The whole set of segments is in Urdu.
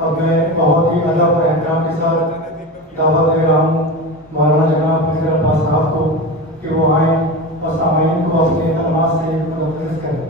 اب میں بہت ہی ادب اور احترام کے ساتھ دعوت دے رہا ہوں مولانا جناب فضل عباس صاحب کو کہ وہ آئیں اور سامعین کو اپنے کلمات سے متوجہ کریں۔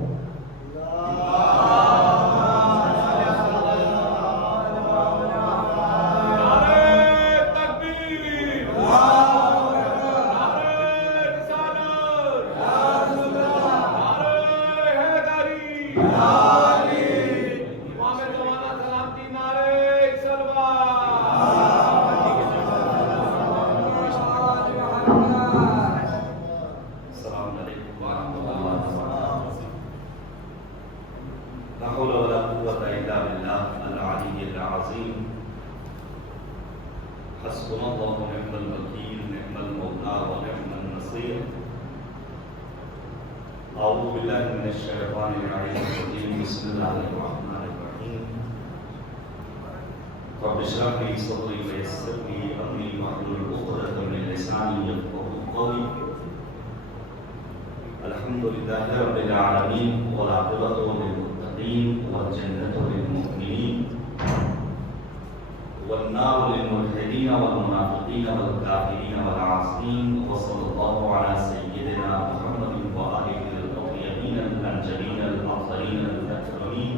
حسبنا الله ونعم الوكيل نعم المولى ونعم النصير أعوذ بالله من الشيطان الرجيم بسم الله الرحمن الرحيم رب اشرح لي صدري ويسر لي أمري واحلل عقدة من لساني يفقهوا قولي الحمد لله رب العالمين والعاقبة للمتقين والجنة للمؤمنين والنار للملحدين والمنافقين والكافرين والعاصين وصلى الله على سيدنا محمد وآله الأطيبين الأنجلين الأطهرين الأكرمين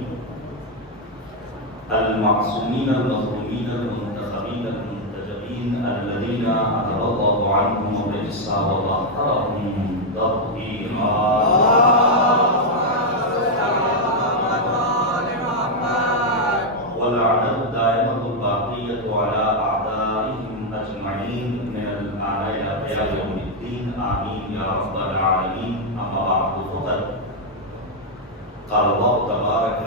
المعصومين المظلومين المنتخبين المنتجبين الذين أذهب الله عنهم الرجس وطهرهم تطهيرا واللعنة الدائمة الباقية على أعدائهم أجمعين من الآن إلى يوم الدين آمين يا رب العالمين أما بعد فقد قال الله تبارك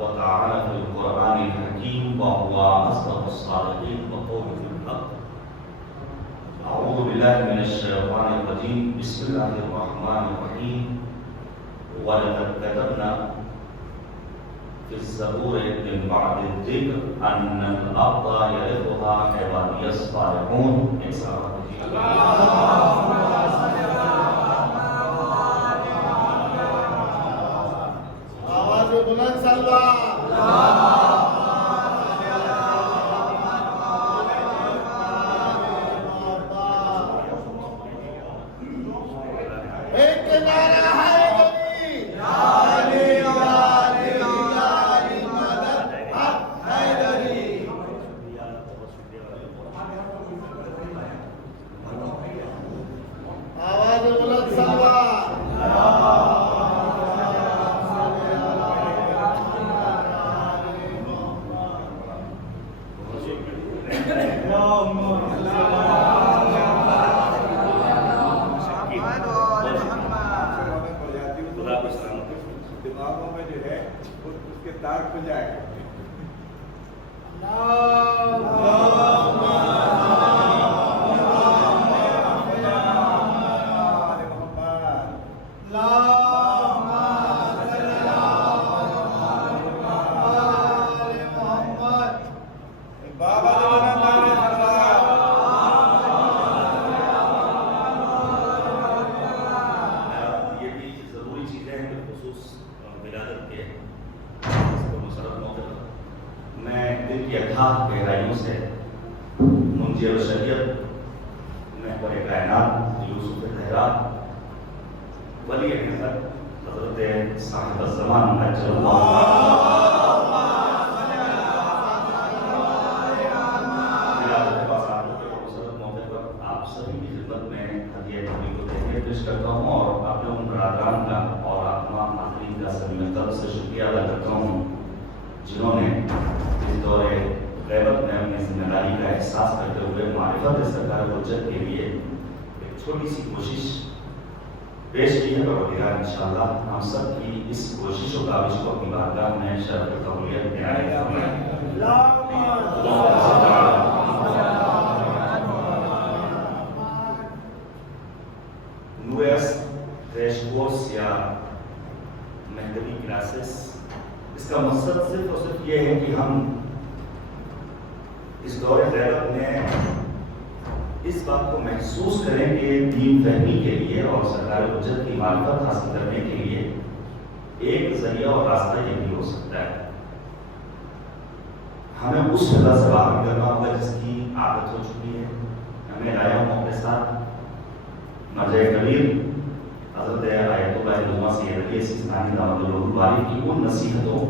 وتعالى في القرآن الحكيم وهو أصدق الصادقين وقوله الحق أعوذ بالله من الشيطان الرجيم بسم الله الرحمن الرحيم ولقد كتبنا في الزبور من بعد الذكر أن الأرض يرثها عبادي الصالحون آواز بلند سلوات ایک نعرہ دماغوں میں جو ہے اس کے تار کھل جائے گا۔ گہرائیوں سے منجی بشریت محور کائنات یوسف زہرا ولی حضرت حضرت صاحب الزمان اجل اللہ آپ سبھی کی خدمت میں ہدیہ نبی کو تحیت پیش کرتا ہوں اور آپ لوگوں برادران کا اور آپ تمام حاضرین کا سبھی طرف سے شکریہ ادا کرتا ہوں جنہوں نے اس دور غیبت میں اپنی ذمہ داری کا احساس کرتے ہوئے معرفت سرکار حجت کے لیے چھوٹی سی کوشش پیش کی ہے پروردگار انشاءاللہ ہم سب کی اس کوشش و کاوش کو اپنی بارگاہ میں شرف قبولیت میں آئے. نویس کریش کورس یا مہدوی کلاسز، اس کا مقصد صرف اور صرف یہ ہے کہ ہم اس دور غیبت میں اس بات کو محسوس کریں کہ دین فہمی کے لیے اور سرکار حجت کی معرفت حاصل کرنے کے لیے ایک ذریعہ اور راستہ یہ بھی ہو سکتا ہے. ہمیں اس فضا سے باہر کرنا ہوگا جس کی عادت ہو چکی ہے. ہمیں آیتوں کے ساتھ مرجع کبیر حضرت آیت اللہ علامہ سید علی سیستانی دامت العمر کی ان نصیحتوں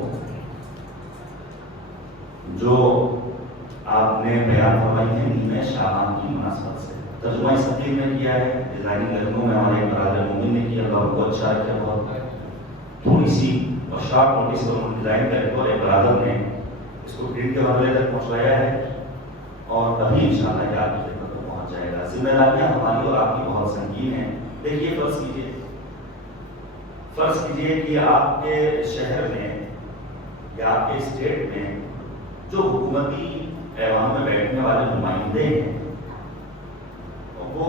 جو آپ نے بیان فرمائی ہے نیمہ شعبان کی مناسبت سے. ترجمہ اس تقریر میں کیا ہے ڈیزائننگ لکھنؤ میں ہمارے برادر مومن نے کیا. اللہ کو اچھا کیا. بہت تھوڑی سی اور شارٹ نوٹس پر انہوں نے ڈیزائن کر کے اور ایک برادر نے اس کو پرنٹ کے مرحلے تک پہنچایا ہے اور ابھی انشاءاللہ یہ آپ کی خدمت تک پہنچ جائے گا. ذمہ داریاں ہماری اور آپ کی بہت سنگین ہیں. دیکھیے فرض کیجیے کہ آپ کے شہر میں یا آپ کے اسٹیٹ میں جو حکومتی ایوان میں بیٹھنے والے نمائندے ہیں وہ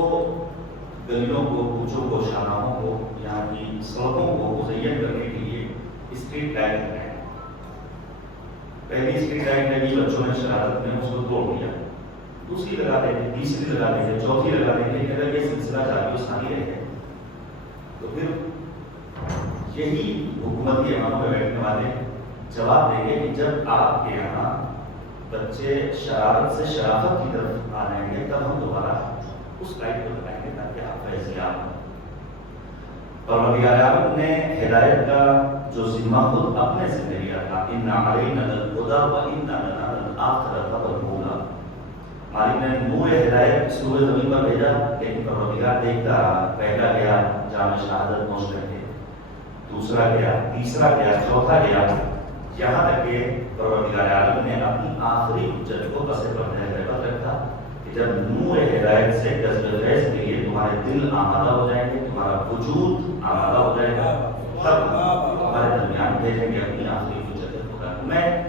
گلیوں کو کوچوں کو شاہراہوں کو یہاں کی سڑکوں کو مزین کرنے کے لیے اسٹریٹ لائٹ لگائے ہیں. پہلی اسٹریٹ لائٹ لگی بچوں نے شرارت میں اس کو توڑ دیا. دوسری لگا دیں گے, تیسری لگا دیں گے, چوتھی لگا دیں گے. اگر یہ سلسلہ جاری و ساری رہے تو پھر یہی حکومتی ایوانوں میں بیٹھنے والے جواب دیں گے کہ جب آپ کے یہاں بچے شرارت سے شرافت کی طرف آ جائیں گے تب ہم دوبارہ اس لائٹ کو لگائیں گے تاکہ آپ فیضیاب ہوں. پروردگار عالم نے ہدایت کا جو ذمہ خود اپنے ذمہ لیا تھا ان علینا الہدی و ان لنا الاخرۃ والاولی. مالک نے نور ہدایت سورہ زمین پر بھیجا لیکن پروردگار دیکھتا رہا. پہلا گیا جام شہادت نوش کر کے, دوسرا گیا, تیسرا گیا, چوتھا گیا, یہاں تک کہ پروردگار عالم نے اپنی آخری حجت کو پس پردہ غیبت رکھا کہ جب نور ہدایت سے جذب فیض کے لیے تمہارے دل آمادہ ہو جائیں گے, تمہارا وجود آمادہ ہو جائے گا, تب ہمارے درمیان بھیجیں گے اپنی آخری حجت خدا. میں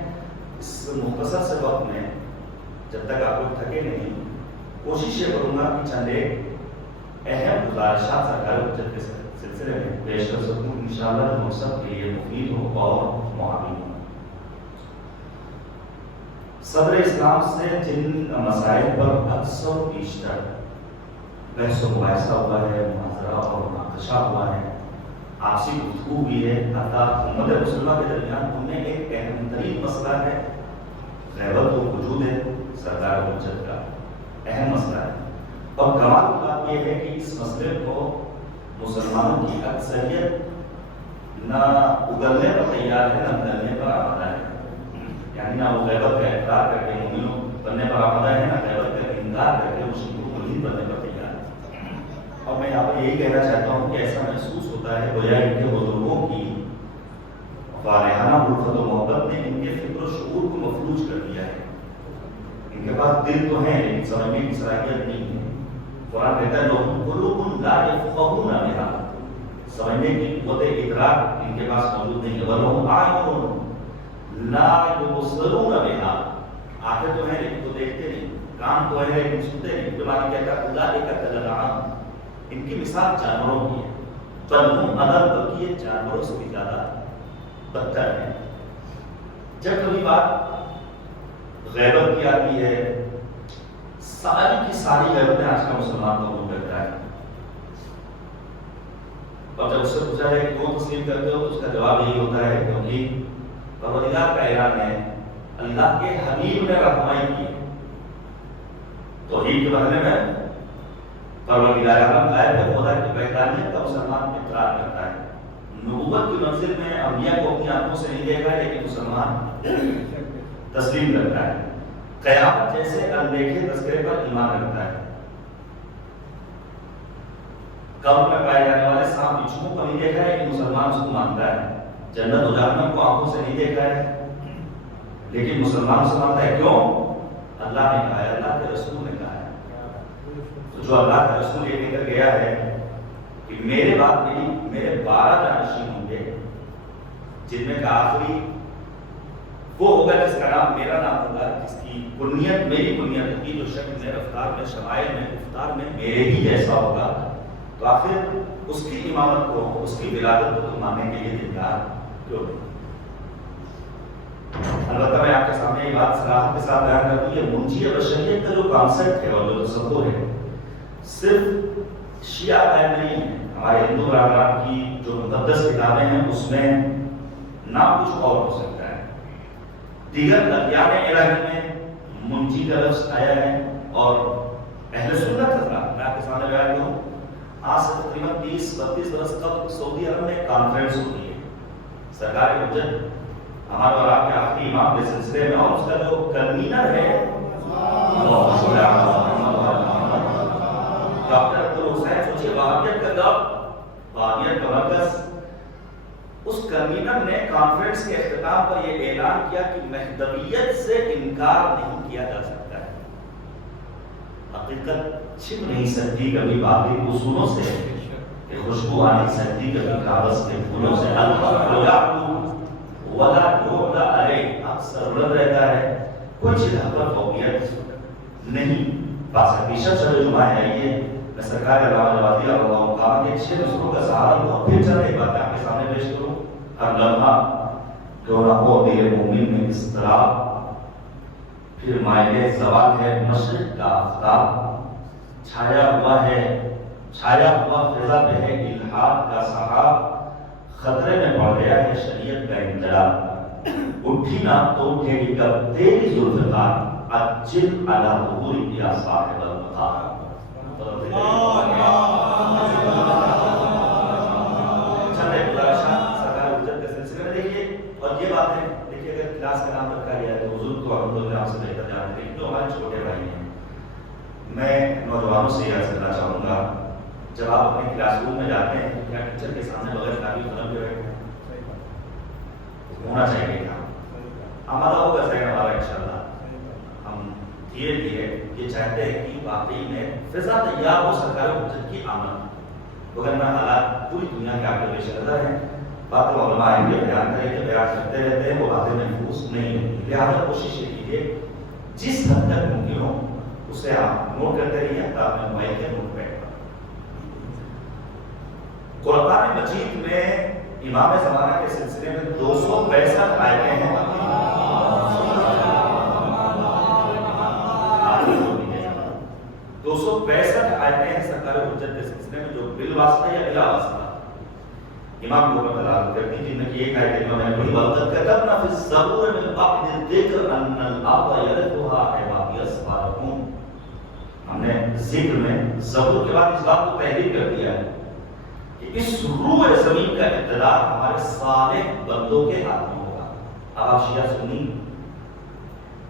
اس مختصر سے وقت میں جب تک آپ لوگ تھکے نہیں کوشش یہ کروں گا کہ چند ایک اہم گزارشات سرکار حجت کے سلسلے میں پیش کر سکوں انشاءاللہ جو سب کے لیے مفید ہو اور معاون ہو. صدر اسلام سے جن مسائل پر اکثر بیشتر بحث و مباحثہ ہوا ہے, مناظرہ اور مناقشہ ہوا ہے, آپسی گفتگو ہوئی ہے, حتیٰ امت مسلمہ کے درمیان ان میں ایک اہم ترین مسئلہ ہے غیبت و وجود ہے سرکار حجت کا اہم مسئلہ ہے. اور کمال کی بات یہ ہے کہ اس مسئلے کو مسلمانوں کی اکثریت نہ اگلنے پر تیار ہے نہ اگلنے پر آمادہ ہے. یعنی نہ وہ غیبت کا اقرار کر کے مومنوں بننے پر آمادہ ہے, نہ غیبت کا انکار کر کے مشرکوں کو ملحد بننے پر تیار ہے. اور میں یہاں پر یہی کہنا چاہتا ہوں کہ ایسا محسوس ہوتا ہے گویا ان کے بزرگوں کی فارحانہ الفت و محبت نے ان کے فکر و شعور کو مفلوج کر دیا ہے. ان کے پاس دل تو ہیں لیکن سمجھنے کی صلاحیت نہیں ہے. قرآن کہتا ہے لوگ قلوب لا یفقهون بها, سمجھنے کی قوت ادراک ان کے پاس موجود نہیں ہے. ولہم اعین لا یبصرون بها, آنکھیں تو ہیں لیکن تو دیکھتے نہیں, کان تو ہے لیکن سنتے نہیں. قرآن کہتا ہے اولئک کالانعام, ان کی مثال جانوروں کی ہے. بل ہم اضل, بلکہ یہ جانوروں سے بھی زیادہ بدتر ہیں. جب کبھی بات غیبت کی آتی ہے, ساری کی ساری غیبتیں آج کا مسلمان قبول کرتا ہے. اور جب اس سے پوچھا ہے کہ کیوں تسلیم کرتے ہو تو اس کا جواب یہی ہوتا ہے کیونکہ پروردگار کا اعلان ہے, اللہ کے حبیب نے رہنمائی کی. توحید کے مرحلے میں پروردگار عالم غائب ہے, خدا کی وحدانیت کا مسلمان اقرار کرتا ہے. نبوت کی منزل میں انبیاء کو اپنی آنکھوں سے نہیں دیکھا ہے لیکن مسلمان تسلیم کرتا ہے. قیامت جیسے اندیکھے تذکرے پر ایمان رکھتا ہے. قبر میں پائے جانے والے سانپ بچھوؤں کو نہیں دیکھا ہے لیکن مسلمان اس کو مانتا ہے. جنت و جہنم کو آنکھوں سے نہیں دیکھا ہے لیکن مسلمان سے مانتا ہے. کیوں؟ اللہ نے کہا ہے, اللہ کے رسول نے کہا ہے. تو جو اللہ کا رسول یہ کہہ کر گیا ہے کہ میرے بعد میرے 12 جانشین ہوں گے، جن میں کا آخری وہ ہوگا جس کا نام میرا نام ہوگا، جس کی کنیت میری کنیت ہوگی، جو شکل میں، رفتار میں، شمائل میں، گفتار میں میرے ہی جیسا ہوگا۔ تو آخر اس کی امامت کو، اس کی ولادت کو تو ماننے کے لیے انکار کیوں؟ البتہ میں آپ کے سامنے یہ بات صراحت کے ساتھ بیان کر دوں، یہ منجی بشریت کا جو کانسیپٹ ہے اور جو تصور ہے، صرف شیعہ قائم نہیں ہے۔ ہمارے ہندو برادران کی جو مقدس کتابیں ہیں اس میں نہ کچھ اور ہو سکتا ہے، دیگر ادیان الہی میں منجی کا لفظ آیا ہے، اور اہل سنت حضرات، میں آپ کے سامنے بیان کروں، آج سے تقریباً 30-32 برس قبل سعودی عرب میں ایک کانفرنس ہوتی ہے، سرکار حجت ہمارے اور آپ کے آخری امام کے سلسلے میں، اور اس کا جو کنوینر ہے ڈاکٹر عبدالحسین، سوچیے وہابیت کا دور، وہابیت کا مرکز، اس کنوینر نے کانفرنس کے اختتام پر یہ اعلان کیا کہ مہدویت سے انکار نہیں کیا جا سکتا ہے۔ حقیقت چھپ نہیں سکتی کبھی باطل اصولوں سے، کہ خوشبو آ نہیں سکتی کبھی کاغذ کے پھولوں سے۔ ولا یعلى علیہ، اکثر رد رہتا ہے، کوئی جگہ پر فوقیت نہیں پا سکتی۔ شب جمعہ ہے، یہ میں سرکار علامہ جوادی اور اللہ مقام کے 6 نسخوں کا سہارا لوں، پھر چند ایک باتیں آپ کے سامنے پیش کروں۔ ہر لمحہ کیوں نہ ہو دل مومن میں اضطراب، پھر مائل زوال ہے مشرق کا آفتاب، چھایا ہوا فضا پہ ہے الحاد کا سحاب، خطرے میں پڑ گیا ہے شریعت کا انقلاب، اٹھی نہ تو اٹھے گی کب تیری ذوالفقار، اجل علی ظہور یا صاحب المقام۔ چلے گزارشاں سرکار حجت کے سلسلے میں دیکھیے، اور یہ بات ہے، دیکھیے اگر کلاس کا نام رکھا گیا ہے تو حضور تو الحمدللہ آپ سے بہتر جانتے ہیں، جو ہمارے چھوٹے بھائی ہیں۔ میں نوجوانوں سے یہ عرض کرنا چاہوں گا، جب آپ اپنے کلاس روم میں جاتے ہیں کیا ٹیچر کے سامنے بغیر کاپی قلم کے بیٹھے ہونا چاہیے تھا؟ آمادہ ہوگا ذہن ہمارا انشاءاللہ۔ ہم دھیرے دھیرے یہ چاہتے ہیں کہ واقعی میں فضا تیار ہو سرکار حجت کی آمد، وگرنہ حالات پوری دنیا کے آگے پیش نظر ہیں۔ باتیں علماء ہیں کہ بیان کریں کہ بیان کرتے رہتے ہیں، وہ باتیں محفوظ نہیں ہوتی، لہٰذا کوشش یہ کیجیے جس حد تک ممکن ہو اسے آپ نوٹ کرتے رہیے، اپنے موبائل کے نوٹ پیڈ پر۔ قرآن مجید میں امام زمانہ کے سلسلے میں 265 آیتیں ہیں۔ 265 آیتیں ہیں سرکار حجت کے سلسلے میں، جو بالواسطہ یا بلا واسطہ امام کو دلالت کرتی ہیں، جن میں ایک آیت کریمہ میں نے پڑھی، وَلَقَدْ كَتَبْنَا فِي الزَّبُورِ مِن بَعْدِ الذِّكْرِ أَنَّ الْأَرْضَ يَرِثُهَا عِبَادِيَ الصَّالِحُونَ۔ ہم نے ذکر میں زبور کے بعد اس بات کو تحریر کر دیا ہے کہ اس روح زمین کا اقتدار ہمارے صالح بندوں کے ہاتھ میں ہوگا۔ اب آپ شیعہ سنی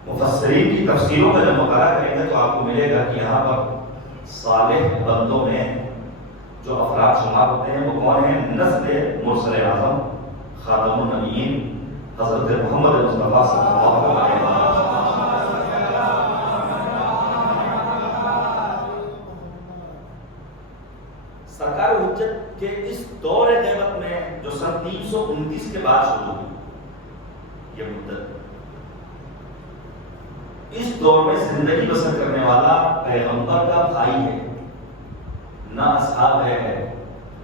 مفسرین کی تفسیروں کا جب مطالعہ کریں گے تو آپ کو ملے گا کہ یہاں پر صالح بندوں میں جو افراد شمار ہوتے ہیں وہ کون ہیں؟ نسل مرسل اعظم خاتم النبیین حضرت محمد مصطفیٰ صلی اللہ علیہ وسلم۔ سرکار حجت کے اس دور غیبت میں جو سن 329 کے بعد شروع ہوئی یہ مدت، اس دور میں زندگی بسر کرنے والا پیغمبر کا بھائی ہے، نہ اصحاب ہے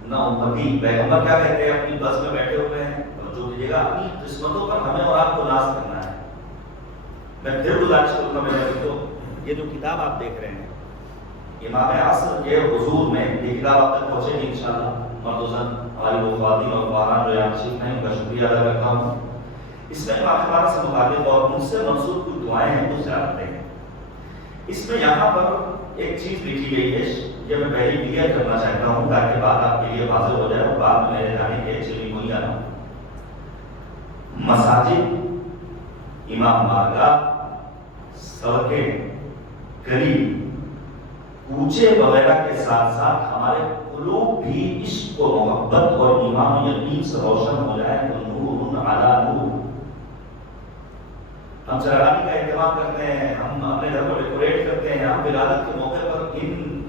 نہ امتی۔ پیغمبر کیا کہتے ہیں؟ اپنی بس میں بیٹھے ہوئے ہیں، جو دیجیے گا اپنی قسمتوں پر ہمیں اور آپ کو ناز کرنا ہے۔ میں پھر گزارش کروں گا میرے تو یہ جو کتاب آپ دیکھ رہے ہیں امام عصر کے حضور میں، یہ کتاب آپ تک پہنچے گی انشاءاللہ۔ مردوزن ہماری وہ خواتین اور باران جو یہاں تشریف ہیں ان کا شکریہ ادا کرتا ہوں۔ اس میں امام خبر سے متعلق اور ان سے منسوب کچھ دعائیں ہیں، کچھ زیارتیں ہیں۔ اس میں یہاں پر ایک چیز لکھی گئی ہے، یہ میں پہلے کلیئر کرنا چاہتا ہوں تاکہ بات آپ کے لیے واضح ہو جائے اور بعد میں میرے جانے کے چلی ہوئی آنا۔ مساجد، امام بارگاہ، سڑکیں، گلی، کوچے وغیرہ کے ساتھ ساتھ ہمارے قلوب بھی عشق و محبت اور ایمان و یقین سے روشن ہو جائے تو نور علی نور۔ ہم چراغانی کا اہتمام کرتے ہیں، ہم اپنے گھر کو ڈیکوریٹ کرتے ہیں، ہم ولادت کے موقع پر ان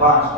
5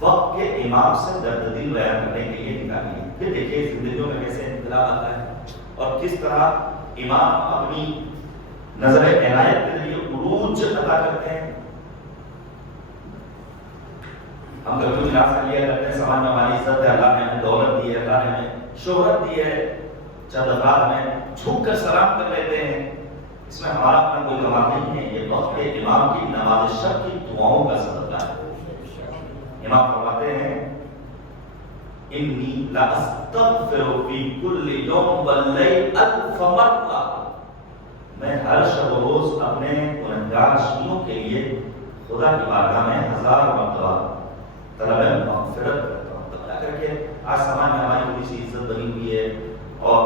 وقت کے امام سے درد دل بیان کرنے کے لیے نکالی ہے۔ پھر دیکھیے زندگیوں میں کیسے انقلاب آتا ہے اور کس طرح امام اپنی نظر عنایت کے ذریعے عروج عطا کرتے ہیں۔ ہم کبھی کچھ ناز کر لیا کرتے ہیں سماج میں ہماری عزت ہے، اللہ نے ہمیں دولت دی ہے، اللہ نے ہمیں شہرت دی ہے، چند افراد میں جھک کر سلام کر لیتے ہیں، اس میں ہمارا اپنا کوئی کمال نہیں ہے، یہ وقت کے امام کی نماز شب کی دعاؤں کا صدقہ ہے۔ امام فرماتے ہیں انی لاستغفر فی کل یوم واللیل 1000 مرہ، میں ہر شب و روز اپنے گنہگار شیوں کے لیے خدا کی بارگاہ میں 1000 مرتبہ طلب مغفرت کرتا ہوں۔ تو کر کے آج سماج میں ہماری تھوڑی سی عزت بنی ہوئی ہے اور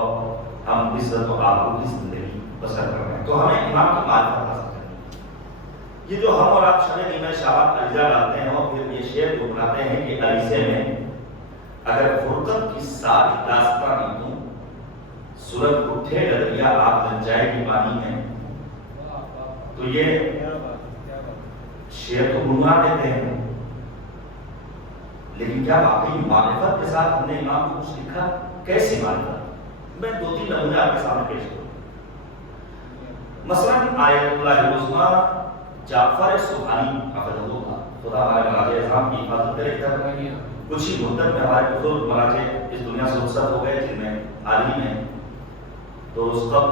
ہم عزت و آبرو کی زندگی بسر کر رہے ہیں، تو ہمیں امام کی معرفت حاصل کرنی ہے۔ یہ جو ہم اور آپ شب نیمہ شعبان علیزہ ڈالتے ہیں اور پھر یہ شعر کو بناتے ہیں کہ علیزے میں اگر فرقت کی ساری داستان لکھوں، سورج اٹھے دریا آگ لگ جائے گی پانی میں، تو یہ شعر تو گنگنا دیتے ہیں، لیکن کیا واقعی معرفت کے ساتھ ہم نے امام کو کچھ لکھا؟ کیسی معرفت؟ میں 2-3 نمونے آپ کے سامنے پیش کروں۔ مثلاً آیت اللہ العظمیٰ جعفر سبحانی حافظہ اللہ، خدا ہمارے مراجع اعظام کی حفاظت کرے گا۔ کچھ ہی مدت میں ہمارے بزرگ مراجع اس دنیا سے رخصت ہو گئے، جن میں عالم ہیں تو رستم،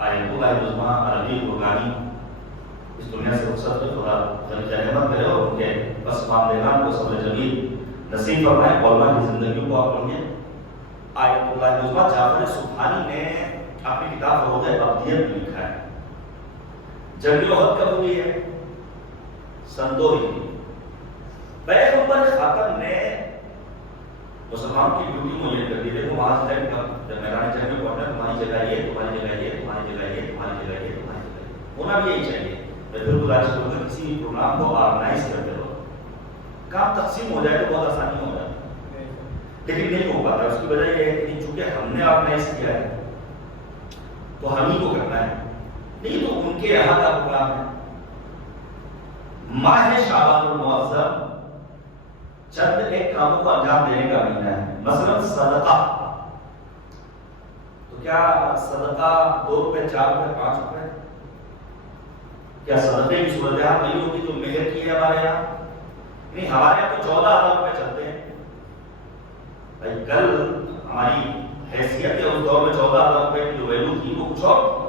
آیت اللہ العظمیٰ، عربی قرآنی اس دنیا سے رخصت ہوئے، خدا غنی رحمت کرے اور ان کے بس ماندگان کو صبر جمیل نصیب فرمائے۔ علماء کی زندگیوں کو آپ پڑھیے۔ آیت اللہ العظمیٰ جعفر سبحانی نے اپنی کتاب فروغ ابدیت میں لکھا ہے۔ جنگ احد کب ہوئی ہے؟ سن 2 ہجری۔ پیغمبر خاتم نے مسلمان کی ڈیوٹی کو یہ کر دی ہے، وہاں سے جب میدان جنگ میں پہنچا تمہاری جگہ یہ، تمہاری جگہ یہ، تمہاری جگہ یہ، تمہاری جگہ یہ، تمہاری جگہ یہ، ہونا بھی یہی چاہیے۔ میں پھر گزارش کروں گا کسی پروگرام کو آرگنائز کرتے ہو کام تقسیم ہو جائے تو بہت آسانی ہو جائے، لیکن نہیں ہو پاتا۔ اس کی وجہ یہ ہے کہ چونکہ ہم نے آرگنائز کیا ہے تو ہم ہی کو کرنا ہے، نہیں تو ان کے یہاں کا پروگرام ہے۔ ماہ شعبان المعظم چند ایک کاموں کو انجام دینے کا مہینہ ہے، مثلا صدقہ۔ تو کیا صدقہ 2 روپے، 4 روپے، 5 روپے؟ کیا صدقے کی صورتحال نہیں ہوگی جو مہر کی ہے ہمارے یہاں؟ نہیں، ہمارے یہاں تو 14,000 روپے چلتے ہیں۔ بھائی کل ہماری حیثیت کے اس دور میں 14,000 روپے کی جو ویلو تھی وہ کچھ اور تھی۔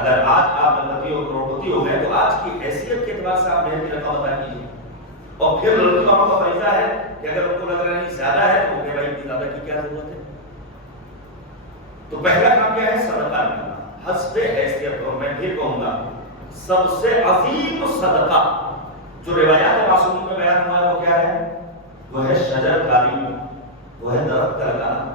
اگر آج آپ لکھپتی اور کروڑپتی ہو گئے تو آج کی حیثیت کے اعتبار سے آپ مہر کی رقم بتا کیجیے، اور پھر لڑکی والوں کا فریضہ ہے کہ اگر ان کو لگ رہا نہیں زیادہ ہے تو بھائی اتنی زیادہ کی کیا ضرورت ہے؟ تو پہلا کام کیا ہے؟ صدقہ نکالنا حسب حیثیت۔ اور میں پھر کہوں گا سب سے عظیم صدقہ جو روایات معصومین میں بیان ہوا ہے وہ کیا ہے؟ وہ ہے شجر کاری، وہ ہے درخت کا لگانا۔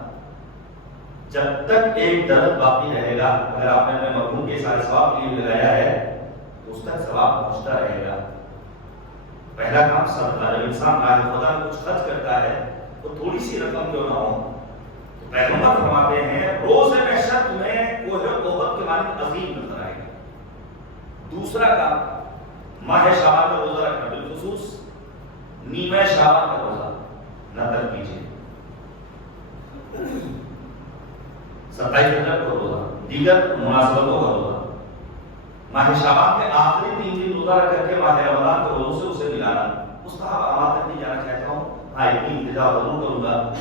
جب تک ایک درخت باقی رہے گا، اگر آپ نے اپنے مرحوم کے سارے ثواب کے لیے لگایا ہے تو اس تک ثواب پہنچتا رہے گا۔ پہلا کام صدقہ۔ جب انسان راہ خدا میں کچھ خرچ کرتا ہے تو تھوڑی سی رقم کیوں نہ ہو، تو پیغمبر فرماتے ہیں روز محشر تمہیں کوہ احد کے مانند عظیم نظر آئے گا۔ دوسرا کام ماہ شعبان کا روزہ رکھنا، بالخصوص نیمہ شعبان کا روزہ نہ ترک کیجیے۔ 27 رجب کا روزہ، دیگر مناسبتوں کا روزہ، ماہ شعبان کے آخری 3 دن روزہ رکھ کر کے ماہ رمضان کے روزوں سے اسے ملانا مستحب اعمال تک نہیں جانا چاہتا ہوں۔ ہاں اتنی انتظار ضرور کروں گا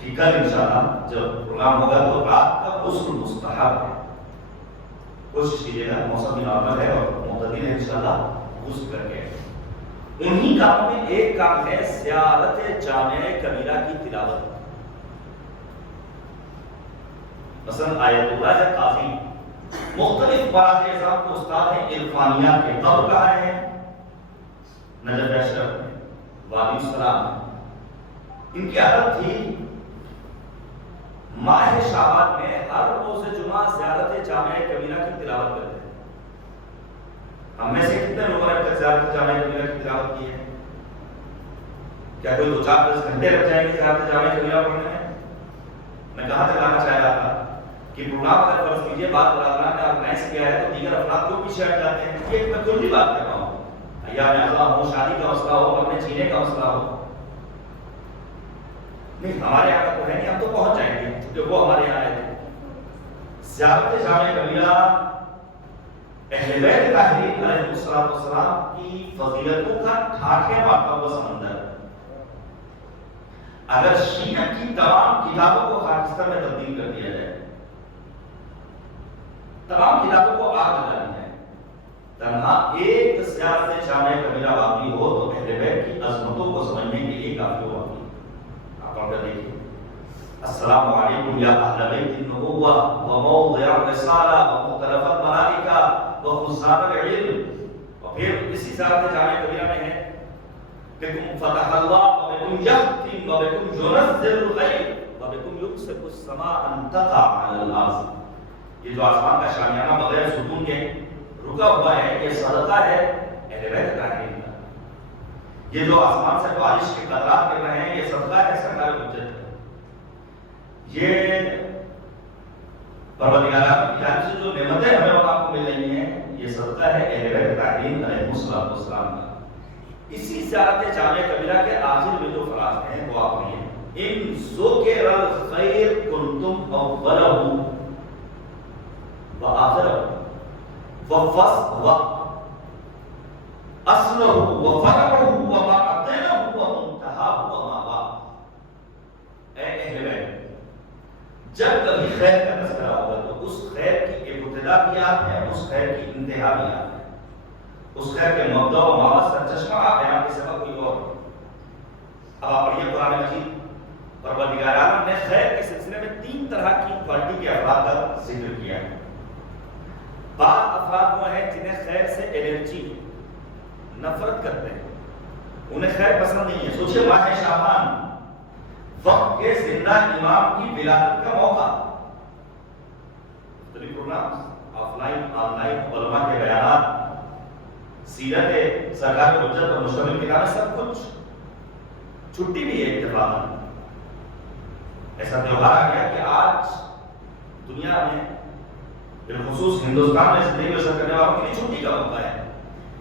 کہ کل انشاءاللہ جب پروگرام ہوگا تو رات کا غسل مستحب ہے، کوشش کیجیے گا، موسم بھی نارمل ہے اور معتدل ہے، انشاءاللہ غسل کر کے۔ انہی کاموں میں ایک کام ہے زیارت جامع کبیرہ کی تلاوت۔ مثلا آیت اللہ ہے قاضی، مختلف مراحل اعظام کو استاد ہیں عرفانیہ کے، قبر کہاں ہیں؟ نجف اشرف میں، وادی السلام میں۔ ان کی عادت تھی ماہ شعبان میں ہر روز جمعہ زیارت جامع کبیرہ کی تلاوت کرتے ہیں۔ ہم میں سے کتنے لوگوں نے اب تک زیارت جامع کبیرہ کی تلاوت کی ہے؟ کیا کوئی 2-4-10 گھنٹے لگ جائیں گے زیارت جامع کبیرہ پڑھنے میں؟ میں کہاں تک لانا چاہ رہا تھا کہ پروگرام کا فرض کیجیے، بات برادران نے آرگنائز کیا ہے تو دیگر افراد کو پیچھے ہٹ جاتے ہیں۔ یہ ایک میں کلی بات کر رہا ہوں، ایام اعضاء ہو، شادی کا مسئلہ ہو، مرنے چینے کا مسئلہ ہو، نہیں ہمارے یہاں کا تو ہے نہیں، ہم تو پہنچ جائیں گے کیونکہ وہ ہمارے یہاں آئے تھے۔ زیارت جامع کبیرہ اہل بیت طاہرین علیہ السلام کی فضیلتوں کا ٹھاٹھے مارتا ہوا سمندر۔ اگر شیعہ کی تمام کتابوں کو خاکستر میں تبدیل کر دیا جائے، تمام کتابوں کو آگ لگا دی جائے، تنہا ایک زیارت جامع کبیرہ واقعی ہو تو اہل بیت کی عظمتوں کو سمجھنے کے لیے کافی واقعی۔ آپ پڑھ کر دیکھیے، السلام علیکم یا اہل بیت النبوہ وموضع الرسالہ ومختلف الملائکہ وخزان العلم۔ اور پھر اسی زیارت جامع کبیرہ میں ہے بكم فتح الله وبكم يختم وبكم ينزل الغيث وبكم يمسك السماء ان تقع على الارض۔ یہ جو آسمان کا شامیانہ بغیر ستون کے رکا ہوا ہے، یہ صدقہ ہے اہل بیت طاہرین کا۔ یہ جو آسمان سے بارش کے قطرات گر رہے ہیں، یہ صدقہ ہے سرکار حجت کا۔ یہ پروردگار عالم کی جانب سے جو نعمتیں ہمیں اور آپ کو مل رہی ہیں، یہ صدقہ ہے اہل بیت طاہرین علیہ السلام کا۔ اسی زیارت جامع کبیرہ کے آخر میں جو فراز ہیں وہ آپ پڑھیے، ان ذکر الخیر کنتم اولہ وآخرہ وفصلہ اصلہ وفرعہ ومعدنہ ومنتہہ ومآبہ۔ اے اہل بیت، جب کبھی خیر کا تذکرہ ہوگا تو اس خیر کی ابتدا بھی یاد ہے، اس خیر کی انتہا بھی یاد ہے، اس خیر کے مبدا و مآب سرچشمہ آپ ہیں، آپ کے سبب کوئی اور۔ اب آپ پڑھیے قرآن مجید، پروردگار عالم نے خیر کے سلسلے میں 3 طرح کی کوالٹی کے افراد کا ذکر کیا ہے۔ بعض افراد وہ ہیں جنہیں خیر سے الرجی ہے، نفرت کرتے ہیں، انہیں خیر پسند نہیں ہے۔ سوچئے ماہ شعبان، وقت کے زندہ امام کی ولادت کا موقع، program offline online علماء کے بیانات، سیرت سرکار حجت اور مشتمل کتابیں، سب کچھ چھٹی بھی ہے اتفاقاً۔ ایسا تہوار آ گیا کہ آج دنیا میں بالخصوص ہندوستان میں زندگی بسر کرنے والوں کے لیے چھٹی کا موقع ہے،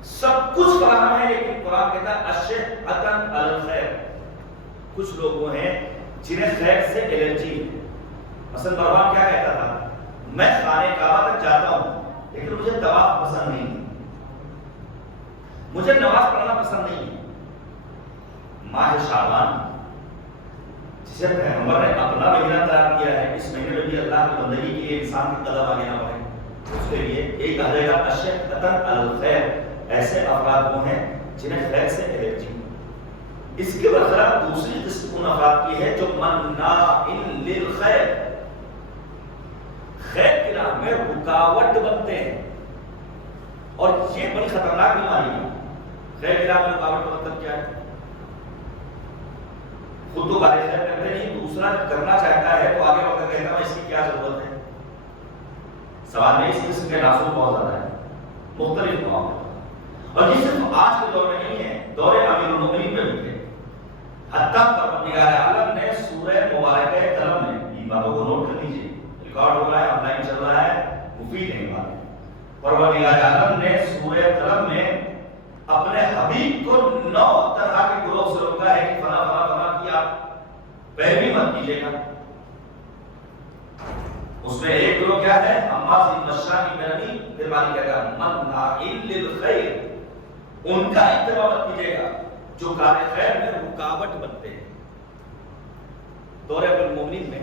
سب کچھ فراہم ہے، لیکن قرآن کہتا ہے اشحۃ علی الخیر۔ کچھ لوگ وہ ہیں جنہیں خیر سے الرجی ہے۔ مثلا مروان کیا کہتا تھا، میں خانہ کعبہ تک جاتا ہوں لیکن مجھے طواف پسند نہیں ہے، مجھے نماز پڑھنا پسند نہیں ہے۔ ماہ شعبان جسے پیغمبر نے اپنا مہینہ قرار دیا ہے، اس مہینے میں بھی اللہ کی بندگی کے لیے انسان کی قدم آگے نہ بڑھے، اس کے لیے ایک کہا جائے گا اشحۃ علی الخیر۔ ایسے افراد وہ ہیں جنہیں خیر سے الرجی۔ اس کے برخلاف دوسری قسم ان افراد کی ہے جو مناع للخیر، خیر کی راہ میں رکاوٹ بنتے ہیں، اور یہ بڑی خطرناک بیماری ہے۔ خیر کی راہ میں رکاوٹ کا مطلب کیا ہے؟ خود تو بارے خیر کرتے نہیں، دوسرا کرنا چاہتا ہے تو آگے بڑھ کر کہتا ہے اس کی کیا ضرورت ہے۔ سوال میں اس قسم کے ناصر بہت زیادہ ہے، مختلف معاملات، اور یہ صرف آج کے دور میں نہیں ہے، دور امیر المؤمنین میں بھی ہے۔ حتیٰ پروردگار عالم نے سورہ مبارکہ قلم میں، ان باتوں کو نوٹ کر لیجیے، ریکارڈ ہو رہا ہے، آن لائن چل رہا ہے، مفید ہے یہ بات۔ پروردگار عالم نے سورہ قلم میں اپنے حبیب کو 9 طرح کے گروہ سے روکا ہے کہ فلاں فلاں فلاں کی آپ پیروی مت کیجیے گا۔ اس میں ایک گروہ کیا ہے؟ حماز مشاء بنمیم، پھر بعد کہتا ہے مناع للخیر، ان کا اتباع مت کیجیے گا جو کار خیر میں رکاوٹ بنتے ہیں۔ دور المومنین میں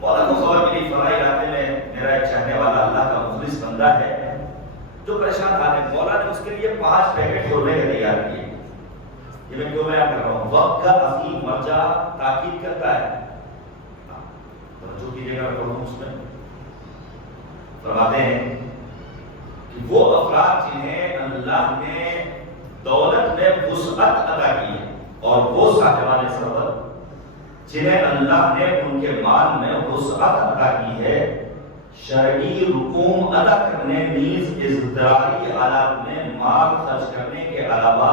مولا کو خبر ملی فلاں علاقے میں میرا ایک چاہنے والا اللہ کا مخلص بندہ ہے جو پریشان حال ہے، مولا نے اس کے لیے 5 پیکٹ خورمے کے تیار کیے۔ یہ میں کیوں بیان کر رہا ہوں؟ وقت کا عظیم مرجع تاکید کرتا ہے، توجہ کیجیے گا، پڑھوں اس میں فرماتے ہیں کہ وہ افراد جنہیں اللہ نے دولت میں وسعت عطا کی ہے، اور وہ صاحبان ثروت جنہیں اللہ نے ان کے مال میں وسعت عطا کی ہے، شرعی رقوم ادا کرنے نیز اضطراری حالات میں مال خرچ کرنے کے علاوہ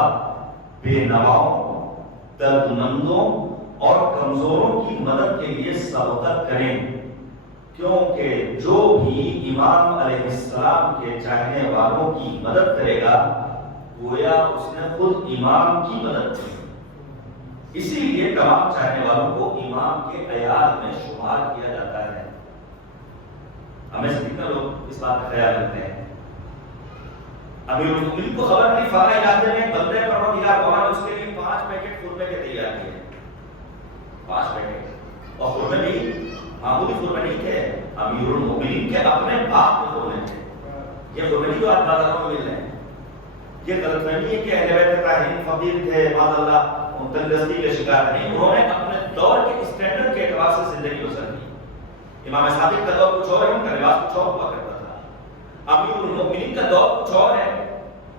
بے نواؤں، دردمندوں اور کمزوروں کی مدد کے لیے سبقت کریں، کیونکہ جو بھی امام علیہ السلام کے چاہنے والوں کی مدد کرے گا گویا اس نے خود امام کی مدد کی. اسی لیے تمام چاہنے والوں کو امام کے عیال میں شمار کیا جاتا ہے. ہمیں سے کتنے لوگ اس بات کا خیال رکھتے ہیں؟ امیر المومنین کو خبر نہیں فقہ علاقے میں بندے پروردگار نے اس کے لیے 5 پیکٹ خرمے کے تیار کیے. 5 پیکٹ. اور خرمے بھی معمولی خرمے نہیں تھے، امیر المومنین کے اپنے باپ کے خرمے تھے. یہ خرمے نہیں جو آپ بازاروں میں مل رہے ہیں. یہ غلط فہمی ہے کہ اہل بیت طاہرین فقیر تھے، معاذ اللہ تندرستی کے شکار نہیں. انہوں نے اپنے دور کے اسٹینڈرڈ کے اعتبار سے زندگی بسر کی. امام صادق کا دور کچھ اور ہے، ان کا لباس کچھ اور ہوا کرتا تھا. امیر المومنین کا دور کچھ اور ہے،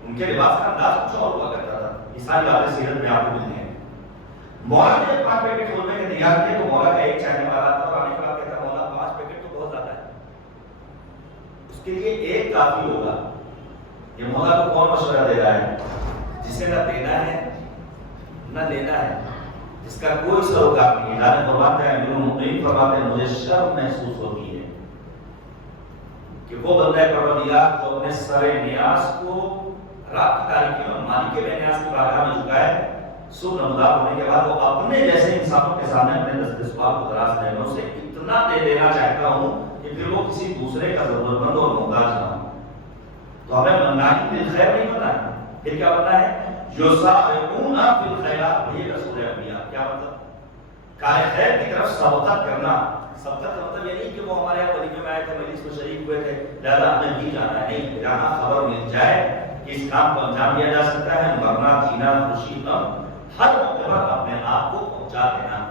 ان کے لباس کا انداز کچھ اور ہوا کرتا تھا. یہ ساری باتیں سیرت میں آپ کو ملتی ہیں. مولا نے 5 پیکٹ خرمے کے تیار کیے تو مولا کا ایک چاہنے والا تھا اور آنے کے بعد کہتا مولا 5 پیکٹ تو بہت زیادہ ہے، اس کے لیے ایک کافی ہوگا. یہ مولا کو کون مشورہ دے رہا ہے؟ جسے نہ دینا ہے نہ لینا ہے، جس کا کوئی سروکار نہیں. اللہ نے فرماتے ہیں، امیر المومنین فرماتے ہیں مجھے شرم محسوس ہوتی ہے کہ وہ بندہ پروردگار جو اپنے سر نیاز کو رات کی تاریکی میں مالک بے نیاز کی بارگاہ میں جھکائے، صبح نمودار ہونے کے بعد وہ اپنے جیسے انسانوں کے سامنے اپنے دست سوال کو دراز نعمتوں سے اتنا دے دینا چاہتا ہوں کہ پھر وہ کسی دوسرے کا ضرورت مند اور محتاج نہ ہو. تو ہمیں مناہی بالخیر نہیں بننا ہے. پھر کیا بننا ہے؟ یسارعون فی الخیرات. یہ رسول انبیاء کیا مطلب؟ کار خیر کی طرف سبقت کرنا. سبقت کا مطلب یہ نہیں کہ وہ ہمارے یہاں ولیمے میں آئے تھے، مجلس میں شریک ہوئے تھے لہذا ہمیں بھی جانا ہے. نہیں، جانا خبر مل جائے کہ اس کام کو انجام دیا جا سکتا ہے، مرنا جینا خوشی غم ہر موقع پر اپنے آپ کو پہنچا دینا،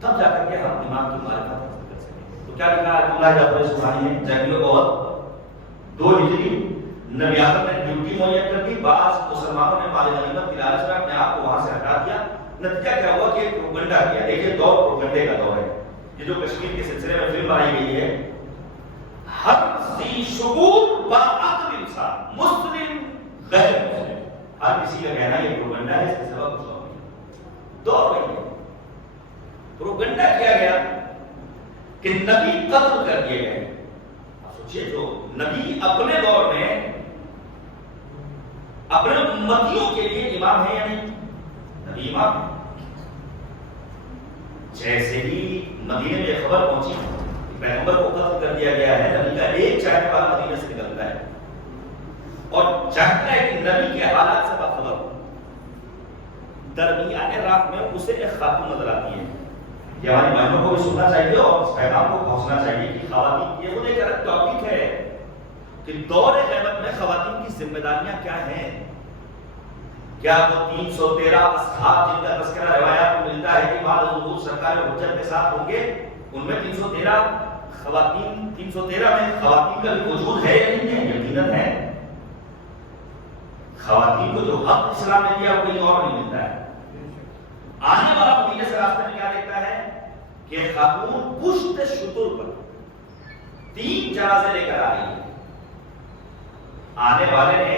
تب جا کر کے ہم ایمان کی معرفت حاصل کر سکیں گے. تو کیا لکھا ہے اللہ جعفر سبحانی نے جنگ بہت 2 ہجری نبی اعظم نے ڈیوٹی معین کر دی. بعض مسلمانوں نے مال غنیمت کی لالچ میں اپنے آپ کو وہاں سے ہٹا دیا. نتیجہ کیا ہوا کہ ایک پروپیگنڈا کیا. دیکھیے دور پروپیگنڈے کا دور ہے. یہ جو کشمیر کے سلسلے میں فلم بنائی گئی ہے، ہر ذی شعور باعقل انسان مسلم غیر مسلم، ہر کسی کا کہنا یہ پروپیگنڈا ہے، اس کے سوا کچھ اور نہیں. دور وہی ہے. پروپیگنڈا کیا گیا کہ نبی قتل کر دیے گئے. آپ سوچئے جو نبی اپنے دور میں اپنے امتیوں کے لیے امام ہے یا نہیں؟ نبی امام ہے. جیسے ہی مدینے میں خبر پہنچی کہ پیغمبر کو قتل کر دیا گیا ہے، نبی کا ایک چاہنے والا مدینے سے نکلتا ہے اور چاہتا ہے کہ نبی کے حالات سے باخبر ہو. درمیان رات میں اسے ایک خاتون نظر آتی ہے. یہ ہماری بہنوں کو بھی سننا چاہیے اور اس پیغام کو پہنچنا چاہیے کہ خواتین، یہ وہ ایک الگ ٹاپک ہے کہ دور غیبت میں خواتین کی ذمہ داریاں کیا ہیں. کیا وہ 313 اصحاب جن کا تذکرہ روایات میں ملتا ہے کہ بعد حضور سرکار حجت کے ساتھ ہوں گے، ان میں 313 خواتین، 313 میں خواتین کا بھی وجود ہے یا نہیں ہے؟ یقیناً ہے. خواتین کو جو حق اسلام نے دیا وہ کہیں اور نہیں ملتا ہے. آنے والا مدینے سے راستے میں کیا دیکھتا ہے کہ خاتون پشت شتر پر 3 جنازے لے کر آ رہی ہے. آنے والے نے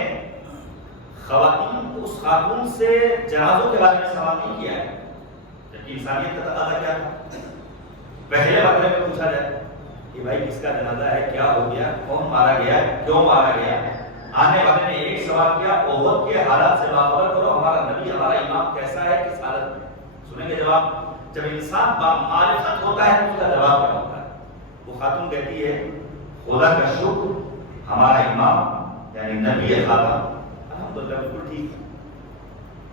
خواتین کو اس خاتون سے جنازوں کے بارے میں سوال نہیں کیا ہے، جبکہ انسانیت کا تقاضا کیا تھا. پہلے مرحلے میں پوچھا جائے کہ بھائی کس کا جنازہ ہے، کیا ہو گیا، کون مارا گیا، کیوں مارا گیا. آنے والے نے ایک سوال کیا، احد کے حالات سے باخبر کرو، ہمارا نبی ہمارا امام کیسا ہے، کس حالت میں. سنیں گے جواب. جب انسان معرفت ہوتا ہے تو اس کا جواب کیا ہوتا ہے. وہ خاتون کہتی ہے خدا کا شکر ہمارا امام یعنی نبی خاتم الحمدللہ بالکل ٹھیک.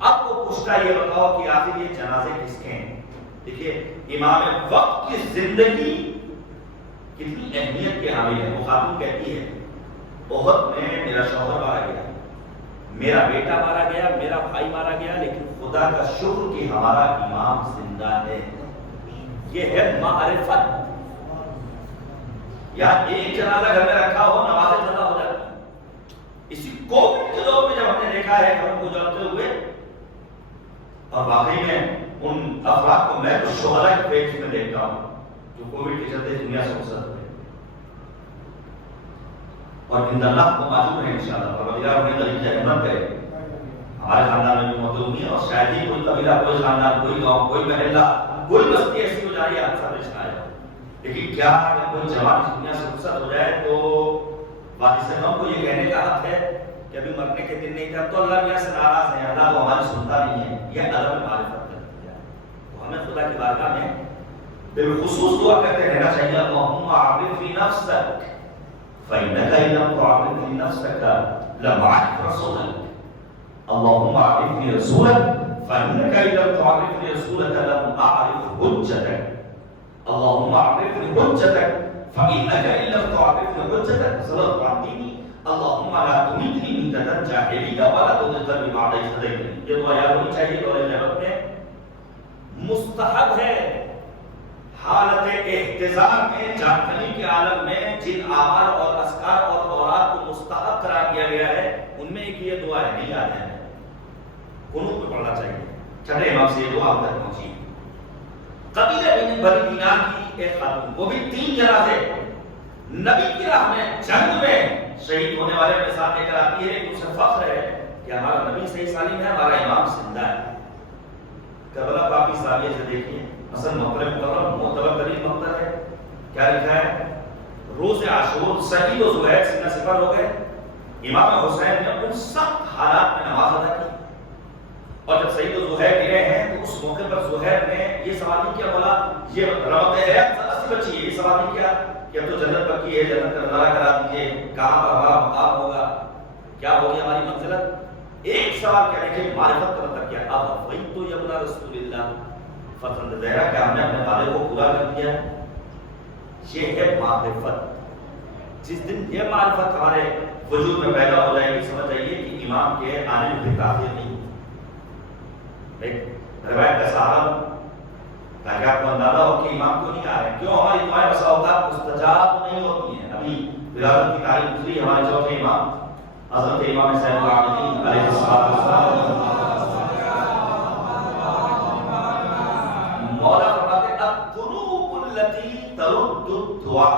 اب وہ پوچھتا یہ بتاؤ کہ آخر یہ جنازے کس کے ہیں. دیکھیے امام وقت کی زندگی کتنی اہمیت کے حامل ہے. وہ خاتون کہتی ہے احد میں میرا شوہر مارا گیا، میرا بیٹا مارا گیا، میرا بھائی مارا گیا، لیکن خدا کا شکر کہ ہمارا امام زندہ ہے. یہ ہے معرفت. یا ایک جنازہ گھر میں رکھا ہو نماز زیادہ ہو جاتی. اسی کووڈ کے دور میں جب ہم نے دیکھا ہے ہم کو جانتے ہوئے، اور واقعی میں ان افراد کو میں تو شہداء کے پیج میں دیکھتا ہوں جو کووڈ کے چلتے دنیا سے رخصت ہوئے اور ان اللہ کو معلوم ہے انشاءاللہ پروردگار انہیں غریب رحمت کرے. ہمارے خاندان میں بھی موجود ہوئی اور شاید ہی کوئی قبیلہ، کوئی خاندان، کوئی گاؤں، کوئی محلہ، کوئی بستی ایسی ہو جائے حادثہ پیش نہ آئے. لیکن کیا اگر کوئی جوان اس دنیا سے رخصت ہو جائے تو وارث غم کو یہ کہنے کا حق ہے کہ ابھی مرنے کے دن نہیں تھا تو اللہ میاں سے ناراض ہے، اللہ تو ہماری سنتا نہیں ہے، یہ عدم معرفت کر دیا۔ تو ہمیں خدا کی بارگاہ میں بالخصوص دعا کرتے رہنا چاہیے، اللہم اعرف فی نفسک فإنک ان لم تعرف فی نفسک لم اعرف رسولک، اللہم اعرف فی رسولک فإنک ان لم تعرف فی رسولک لم اعرف حجتک، اللہم اعرف فی حجتک فإنک ان لم تعرف فی حجتک ضللت عن دینی، اللہم لا تمیتنی میتۃ جاہلیہ ولا تضلنی بعد اذ ہدیتنی۔ یہ دعا یاد ہونی چاہیے دور جہالت میں، مستحب ہے حالت احتضار میں، جاگنے کے عالم میں جن اعمال اور اذکار اور اوراد کو مستحب قرار دیا گیا ہے ان میں ایک یہ دعا ہے، نہیں یاد ہے، قنوت میں پڑھنا چاہیے۔ چھٹے امام سے یہ دعا ہم تک پہنچی۔ قبیلہ بنی دینار کی ایک خاتون، وہ بھی 3 جنازے نبی کی راہ میں جنگ میں شہید ہونے والے کے ساتھ لے کر آتی ہے، لیکن اسے فخر ہے کہ ہمارا نبی صحیح سالم ہے، ہمارا امام زندہ ہے۔ کربلا پاک کی زاویہ سے دیکھیے، مثلا مقبرہ مکرم معتبر ترین مقبرہ ہے، کیا لکھا ہے؟ روز عاشور سعید و زہیر سینہ سپر ہو گئے، امام حسین نے ان سخت حالات میں نماز ادا کی، اور جب سعید و زہیر گرے ہیں تو اس موقع پر زہیر نے یہ سوال نہیں کیا، بولا یہ رمت ہے اسی بچی ہے، یہ سوال نہیں کیا کہ اب تو جنت پکی ہے، جنت کا نظارہ کرا دیجیے، کہاں پر ہمارا مقام ہوگا، کیا ہوگی ہماری منزلت؟ ایک سوال کیا دیکھیں معرفت کا مطلب کیا؟ اب وہی تو یبنا رسول اللہ فتح دہرا، کیا ہم نے اپنے وعدے کو پورا کر دیا ہے؟ یہ ہے معرفت۔ جس دن یہ معرفت ہمارے وجود میں پیدا ہو جائے گی، سمجھ جائیے کہ امام کے آنے میں تاخیر نہیں۔ ایک روایت کا سہارا تاکہ آپ کو اندازہ ہو کہ امام کیوں نہیں آ رہے ہیں، کیوں ہماری دعائیں بسا اوقات مستجاب نہیں ہوتی ہیں۔ ابھی ولادت کی تاریخ گزری، ہمارے چوتھے امام حضرت امام حسین العابدین علیہ السلام، مولا فرماتے ہیں الذنوب التي ترد الدعاء،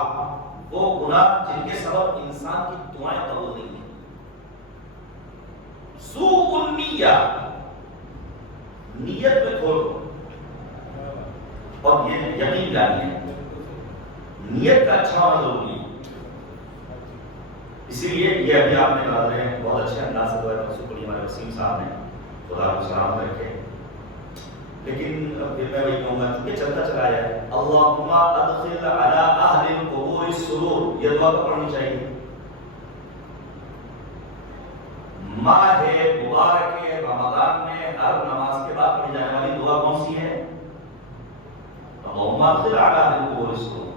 وہ گناہ جن کے سبب انسان کی دعائیں قبول نہیں ہیں۔ سوء النیہ، نیت میں کھوٹ، اور یہ یقین جانی ہے، نیت کا اچھا ہونا ضروری ہے۔ اسی لیے یہ ابھی آپ نے بتا رہے ہیں بہت اچھے انداز سے دعائیں تفسیر پڑھی ہمارے وسیم صاحب نے، خدا کو سلام رکھے، لیکن پھر میں وہی کہوں گا کہ چلتا چلا ہے اللہم ادخل علی اہل القبور السرور، یہ دعا تو پڑھنی چاہیے۔ ماہ مبارک رمضان میں ہر نماز کے بعد پڑھی جانے والی دعا کون سی ہے؟ اللہم ادخل علی اہل القبور السرور۔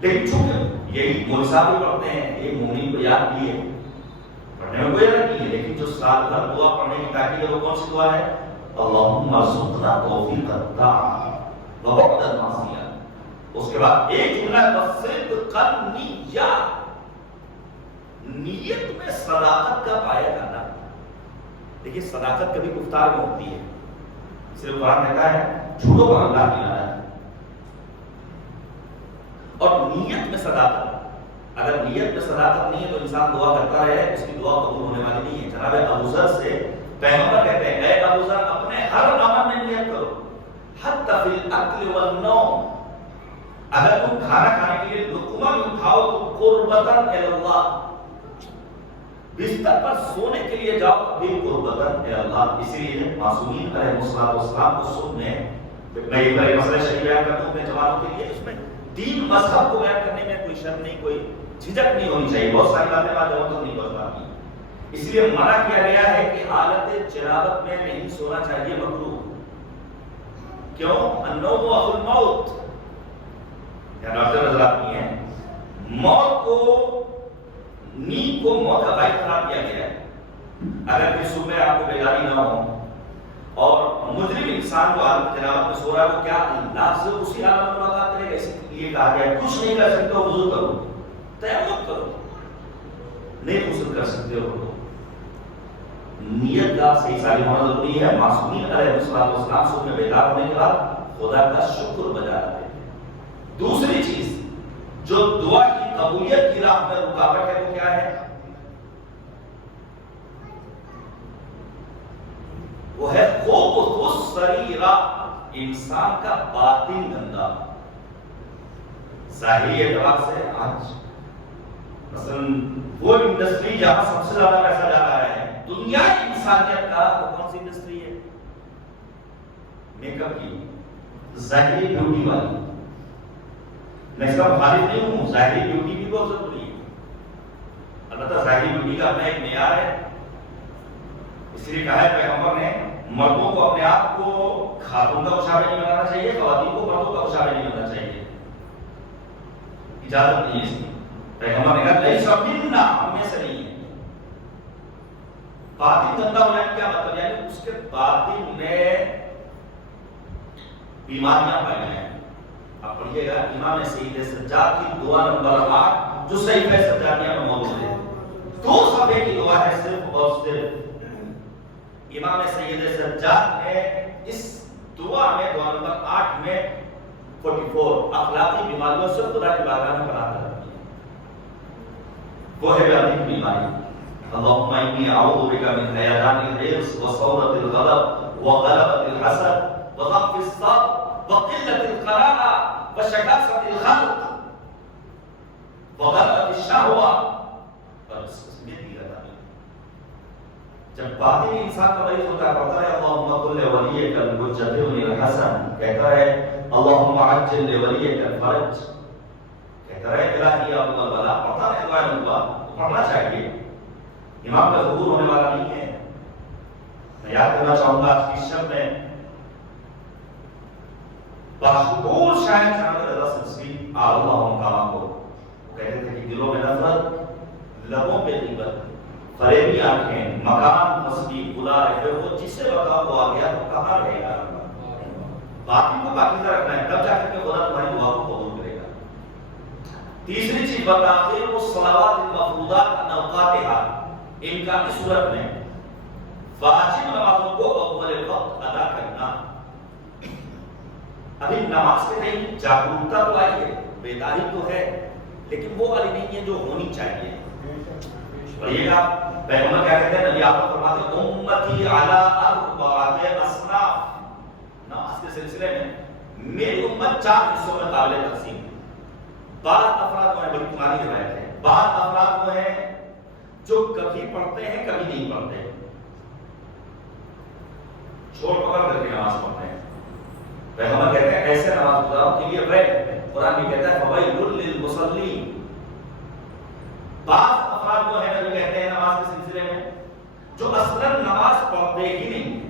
لیکن چونکہ یہی مولوی صاحب بھی پڑھتے ہیں، ایک مومن کو یاد بھی ہے، پڑھنے میں کوئی یاد نہیں ہے، لیکن جو سال بھر دعا پڑھنے کی تاکید ہے وہ کون سی دعا ہے؟ اللہم ارزقنا توفیق الطاعۃ وبعد المعصیہ۔ اس کے بعد ایک جملہ صدق النیہ، نیت میں صداقت کا پایا کرنا۔ دیکھیے صداقت کبھی گفتار میں ہوتی ہے، اس لیے قرآن کہتا ہے جھوٹوں پر اللہ کی لعنت، اور نیت میں صداقت، اگر نیت میں صداقت نہیں ہے تو انسان دعا کرتا رہے، اس کی دعا قبول ہونے والی نہیں ہے۔ جناب ابو ذر سے پیغمبر کہتے ہیں اے ابو ذر اپنے ہر عمل میں نیت کرو، حتی فی الاکل والنوم، اگر تم کھانا کھانے کے لیے لقمہ بھی اٹھاؤ تو قربتاً الی اللہ، بستر پر سونے کے لیے جاؤ بھی قربتاً الی اللہ۔ اسی لیے معصومین علیہ السلام کو سننے، میں یہ بڑے مسئلہ شریف بیان کرتا ہوں اپنے جوانوں کے لیے، اس میں دین مذہب کو بیان کرنے میں کوئی شرم نہیں، کوئی جھجک نہیں ہونی چاہیے، بہت ساری باتیں بات جوان تک نہیں پہنچ پاتی، اس لیے منع کیا گیا ہے کہ حالت جنابت میں نہیں سونا چاہیے، مکروہ۔ کیوں؟ النوم اخو الموت، یہاں ڈاکٹر حضرات نہیں ہیں، موت کو، نیند کو موت کا باعث قرار دیا گیا ہے۔ اگر کہ صبح آپ کو بیداری نہ ہو اور مجرم انسان کو حالت جنابت میں سو رہا ہے، وہ کیا اللہ سے اسی حالت میں ملاقات کرے گا؟ اس لیے کہا گیا کچھ نہیں کر سکتے ہو وضو کرو، تیمم کرو، نہیں غسل کر سکتے ہو تو نیت کا صحیح ساری ہونا ضروری ہے۔ معصومین علیہ السلام صبح میں بیدار ہونے کے بعد خدا کا شکر بجا لاتے ہیں۔ دوسری چیز جو دعا کی قبولیت کی راہ میں رکاوٹ ہے وہ کیا ہے؟ وہ ہے خبث السریرہ، انسان کا باطن گندا، ظاہری اعتبار سے آج مثلا وہ انڈسٹری جہاں سب سے زیادہ پیسہ جا رہا ہے دنیا کی انسانیت کا، وہ کون سی انڈسٹری ہے؟ میک اپ کی، ظاہری بیوٹی والی۔ میں اس کا مخالف نہیں ہوں، ظاہری بیوٹی بھی بہت ضروری ہے، البتہ ظاہری بیوٹی کا اپنا ایک معیار ہے۔ اس لیے کہا ہے پیغمبر نے مردوں کو اپنے آپ کو خاتون کا مشابہ نہیں بنانا چاہیے، خواتین کو مردوں کا مشابہ نہیں بننا چاہیے، اجازت نہیں ہے اس کی۔ پیغمبر نے کہا لیس منا، ہم میں سے نہیں ہے۔ باطن گندا ہو جائے کیا مطلب؟ یعنی اس کے باطن میں بیماریاں پائی ہیں۔ آپ پڑھیے گا امام سید سجاد کی دعا نمبر 8 جو صحیفہ سجادیہ میں موجود ہے، 2 صفحے کی دعا ہے صرف اور صرف۔ امام سید سجاد نے اس دعا میں دعا نمبر 8 میں 44 اخلاقی بیماریوں سے خدا کی بارگاہ میں پناہ طلب کی ہے۔ وہ ہے بیماری بیماری، اللہم انی اعوذ بک من ہیجان الحرص وصورۃ الغضب وغلبۃ الحسد وضعف الصبر وقلة القناعة وشكاسة الخلق وغلبة الشهوة۔ اور اس میں دی رہا ہے جب باطنی انسان کا مریض ہوتا ہے، پڑھتا ہے اللہم قل لولیک الحجۃ ابن الحسن، کہتا ہے اللہم عجل لولیک الفرج، کہتا ہے الہی یا ابو البلا، پڑھتا ہے دعائے دعا پڑھنا چاہیے۔ امام کا ظہور ہونے والا نہیں ہے۔ میں یاد کرنا چاہوں گا آج کی شب میں باشعور شاعر جناب رضا سلسبی اللہ مقامہ کو، وہ کہتے تھے کہ دلوں میں نفرت، لبوں پہ غیبت، فریبی آنکھیں، مکان مستی بلا رہے ہو، جسے بتاؤ وہ آ گیا تو کہاں رہے گا؟ باقی کو پاکیزہ رکھنا ہے، تب جا کر کے خدا تمہاری دعا کو قبول کرے گا۔ تیسری چیز بتاخیر الصلوات المفروضات عن اوقاتها، امکانی صورت میں واجب نمازوں کو اول وقت ادا کرنا۔ ابھی نماز کے نہیں جاگرکتا تو آئی ہے، بیداری تو ہے، لیکن وہ والی نہیں ہے جو ہونی چاہیے۔ پڑھیے گا پیغمبر کیا کہتے ہیں، نبی آپ فرماتے ہیں امتی علی اربعۃ اصناف، نماز کے سلسلے میں میری امت 4 حصوں میں قابل تقسیم ہے۔ بعض افراد وہ ہیں، بڑی پرانی روایت ہے، بعض افراد وہ ہیں جو کبھی پڑھتے ہیں کبھی نہیں پڑھتے، چھوڑ پکڑ کر کے نماز پڑھتے ہیں۔ پیغمبر کہتے ہیں ایسے نماز گزاروں کے لیے ویل، قرآن بھی کہتا ہے فویل للمصلین۔ بعض افراد وہ ہیں نبی کہتے ہیں نماز کے سلسلے میں جو اصلا نماز پڑھتے ہی نہیں،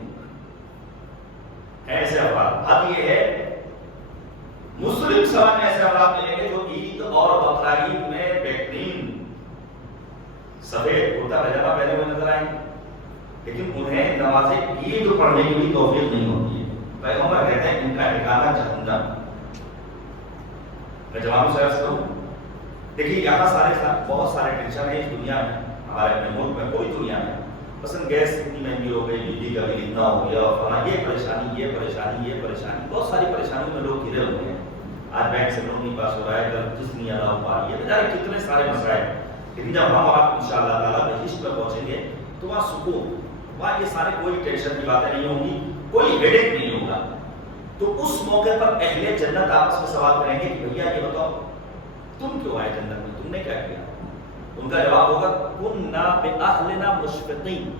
ایسے افراد۔ اب یہ ہے مسلم سبا میں ایسے افراد ملیں گے جو عید اور بقرعید میں بہترین سفید کرتا پاجامہ پہنے ہوئے نظر آئیں گے، لیکن انہیں نماز عید پڑھنے کی بھی توفیق نہیں ہوتی ہے۔ پیغمبر کہتے ہیں ان کا ٹھکانہ جہنم۔ میں جواب سے عرض کروں، دیکھیے یہاں بہت سارے ٹینشن ہیں اس دنیا میں، ہمارے اپنے ملک میں کوئی دنیا میں، مثلا گیس اتنی مہنگی ہو گئی، بجلی کا بل اتنا ہو گیا، فلاں یہ پریشانی یہ پریشانی یہ پریشانی، بہت ساری پریشانیوں میں لوگ گھرے ہوئے ہیں۔ آج بینک سے لون نہیں پاس ہو رہا ہے، کل قسط نہیں ادا ہو پا رہی ہے، بیچارے کتنے سارے مسائل۔ لیکن جب ہم آپ انشاءاللہ تعالیٰ بہشت پر پہنچیں گے تو وہاں سکون، وہاں یہ سارے کوئی ٹینشن کی باتیں نہیں ہوں گی، کوئی ہیڈیک نہیں ہوگا۔ تو اس موقع پر اہل جنت آپس میں سوال کریں گے کہ بھیا یہ بتاؤ تم کیوں آئے جنت میں، تم نے کیا کیا؟ ان کا جواب ہوگا کننا بأہلنا مشفقین،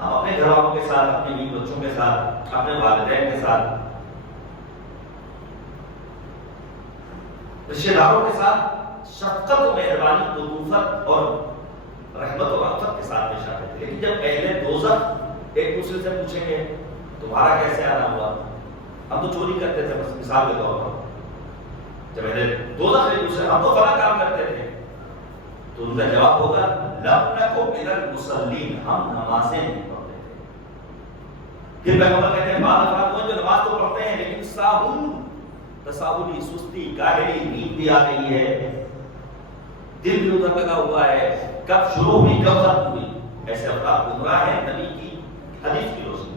ہم اپنے گھر والوں کے ساتھ، اپنے بیوی بچوں کے ساتھ، اپنے والدین کے ساتھ، رشتہ داروں کے ساتھ شفقت و مہربانی، لطوفت اور رحمت و رأفت کے ساتھ پیش آتے تھے۔ لیکن جب اہل دوزخ ایک دوسرے سے پوچھیں گے تمہارا کیسے آنا ہوا، ہم تو چوری کرتے تھے بس مثال کے طور پر، جب اہل دوزخ ایک دوسرے ہم تو فلاں کام کرتے تھے، تو ان کا جواب ہوگا لم نکن من المصلین، ہم نمازیں نہیں پڑھتے تھے۔ پھر پیغمبر کہتے ہیں بعض افراد وہ جو نماز تو پڑھتے ہیں لیکن ساہون، تساہلی، سستی، کاہلی، نیند بھی آ گئی ہے، دل بھی ادھر لگا ہوا ہے، کب شروع ہوئی کب ختم ہوئی، ایسے افراد گمراہ ہیں نبی کی حدیث کی روشنی۔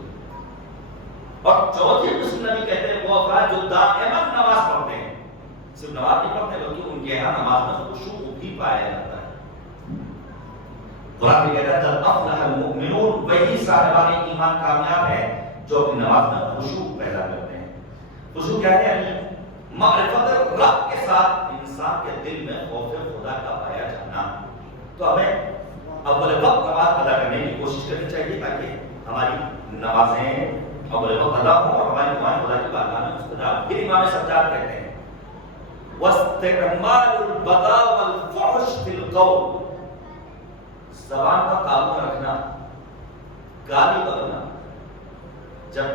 اور چوتھی قسم نبی کہتے ہیں وہ افراد جو دائما نماز پڑھتے ہیں، صرف نماز نہیں پڑھتے بلکہ ان کے یہاں نماز میں خشوع بھی پایا جاتا ہے۔ قرآن بھی کہتا ہے قد افلح المؤمنون، وہی صاحبان ایمان کامیاب ہیں جو اپنی نماز میں خشوع پیدا کرتے ہیں۔ خشوع کیا ہے؟ یعنی معرفت رب کے ساتھ انسان کے دل میں خوف خدا کا پایا جانا. تو ہمیں اول وقت نماز ادا کرنے کی کوشش کرنی چاہیے تاکہ ہماری نمازیں اول وقت ادا ہوں اور ہماری دعائیں خدا کی بارگاہ میں مستجاب. پھر امام سجاد کہتے ہیں واستعمال البذاء والفحش في القول، زبان کا قابو رکھنا، گالی بکنا. جب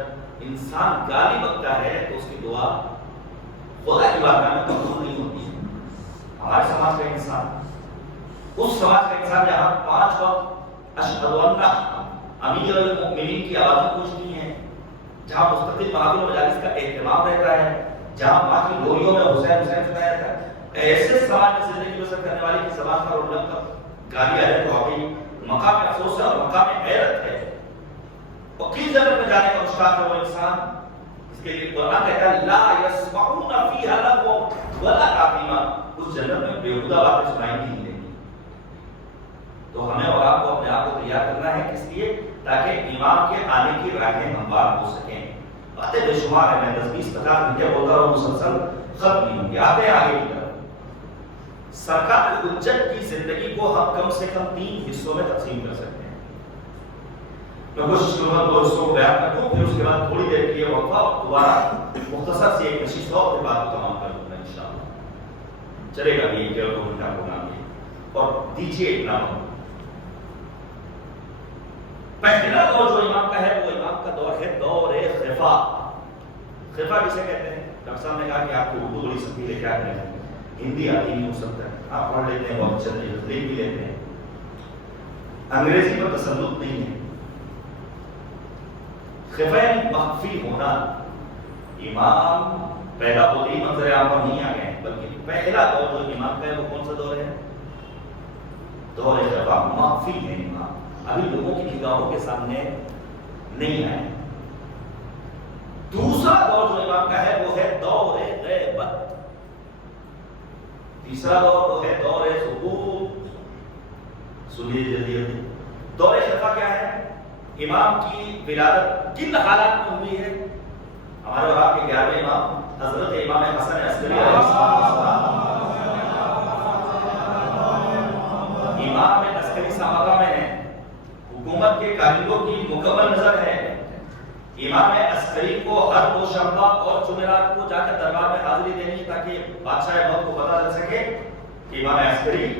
انسان گالی بکتا ہے تو اس کی دعا خدا کی بارگاہ میں قبول نہیں ہوتی ہے. ہمارے سماج کا انسان، اس سماج کا انسان جہاں 5 وقت اشہد ان امیر المؤمنین کی آوازیں گونجتی ہیں، جہاں مستقل محافل و مجالس کا اہتمام رہتا ہے، جہاں وہاں کی لوریوں میں حسین حسین سنایا جاتا ہے، ایسے سماج میں زندگی بسر کرنے والی کی زبان کا رولم کا گالی آئے تو واقعی مقام افسوس ہے اور مقام حیرت ہے. وکیل جنت میں جانے کا مشتاق ہے وہ انسان اس کے لیے قرآن کہتا ہے لا یسمعون فیہا لغوا ولا تأثیما، اس جنت میں بیہودہ باتیں سنائی نہیں دیں گی. تو ہمیں اور آپ کو اپنے آپ کو تیار کرنا ہے کس لیے؟ تاکہ امام کے آنے کی راہیں ہموار ہو سکیں. باتیں بے شمار ہیں، میں 10-20-50 گھنٹے بولتا رہا ہوں، مسلسل ختم نہیں ہوں گے. آتے ہیں آگے کی طرف. سرکار حجت کی زندگی کو ہم کم سے کم 3 حصوں میں تقسیم کر سکتے ہیں. میں کوشش کروں گا 2 حصوں کو بیان کر دوں، پھر اس کے بعد تھوڑی دیر کے لیے وقفہ اور دوبارہ مختصر سی ایک نشست اور بات کو تمام کر دوں گا انشاءاللہ. چلے گا یہ 1.5 گھنٹہ پروگرام یہ، اور دیجیے اتنا وقت. پہلا دور جو امام کا ہے وہ امام کا دور ہے دور خفا. خفا کسے کہتے ہیں؟ ڈاکٹر صاحب نے کہا کہ آپ کو اردو بڑی سختی لے کے آ رہے ہیں، ہندی آتی نہیں ہو سکتا ہے، آپ پڑھ لیتے ہیں بہت اچھا تجربہ بھی لیتے ہیں، انگریزی پر تسلط نہیں ہے. خفا یعنی مخفی ہونا. امام پیدا ہوتے ہی منظر عام پر نہیں آ گئے، بلکہ پہلا دور جو امام کا ہے وہ کون سا دور ہے؟ دور خفا. مخفی ہے امام، ابھی لوگوں کی نگاہوں کے سامنے نہیں آئے. دوسرا دور جو امام کا ہے وہ ہے دور غیبت. تیسرا دور وہ ہے دور ظہور. سنیے جلدی جلدی. دور خفا کیا ہے؟ امام کی ولادت کن حالات میں ہوئی ہے؟ ہمارے اور آپ کے 11ویں امام حضرت امام حسن عسکری علیہ السلام امام عسکری سابقہ میں ہیں، حکومت کے کاریگروں کی مکمل نظر ہے. امام عسکری کو ہر دوشنبہ اور جمعرات کو جا کر دربار میں حاضری دینی تاکہ بادشاہ وقت کو پتہ چل سکے کہ امام عسکری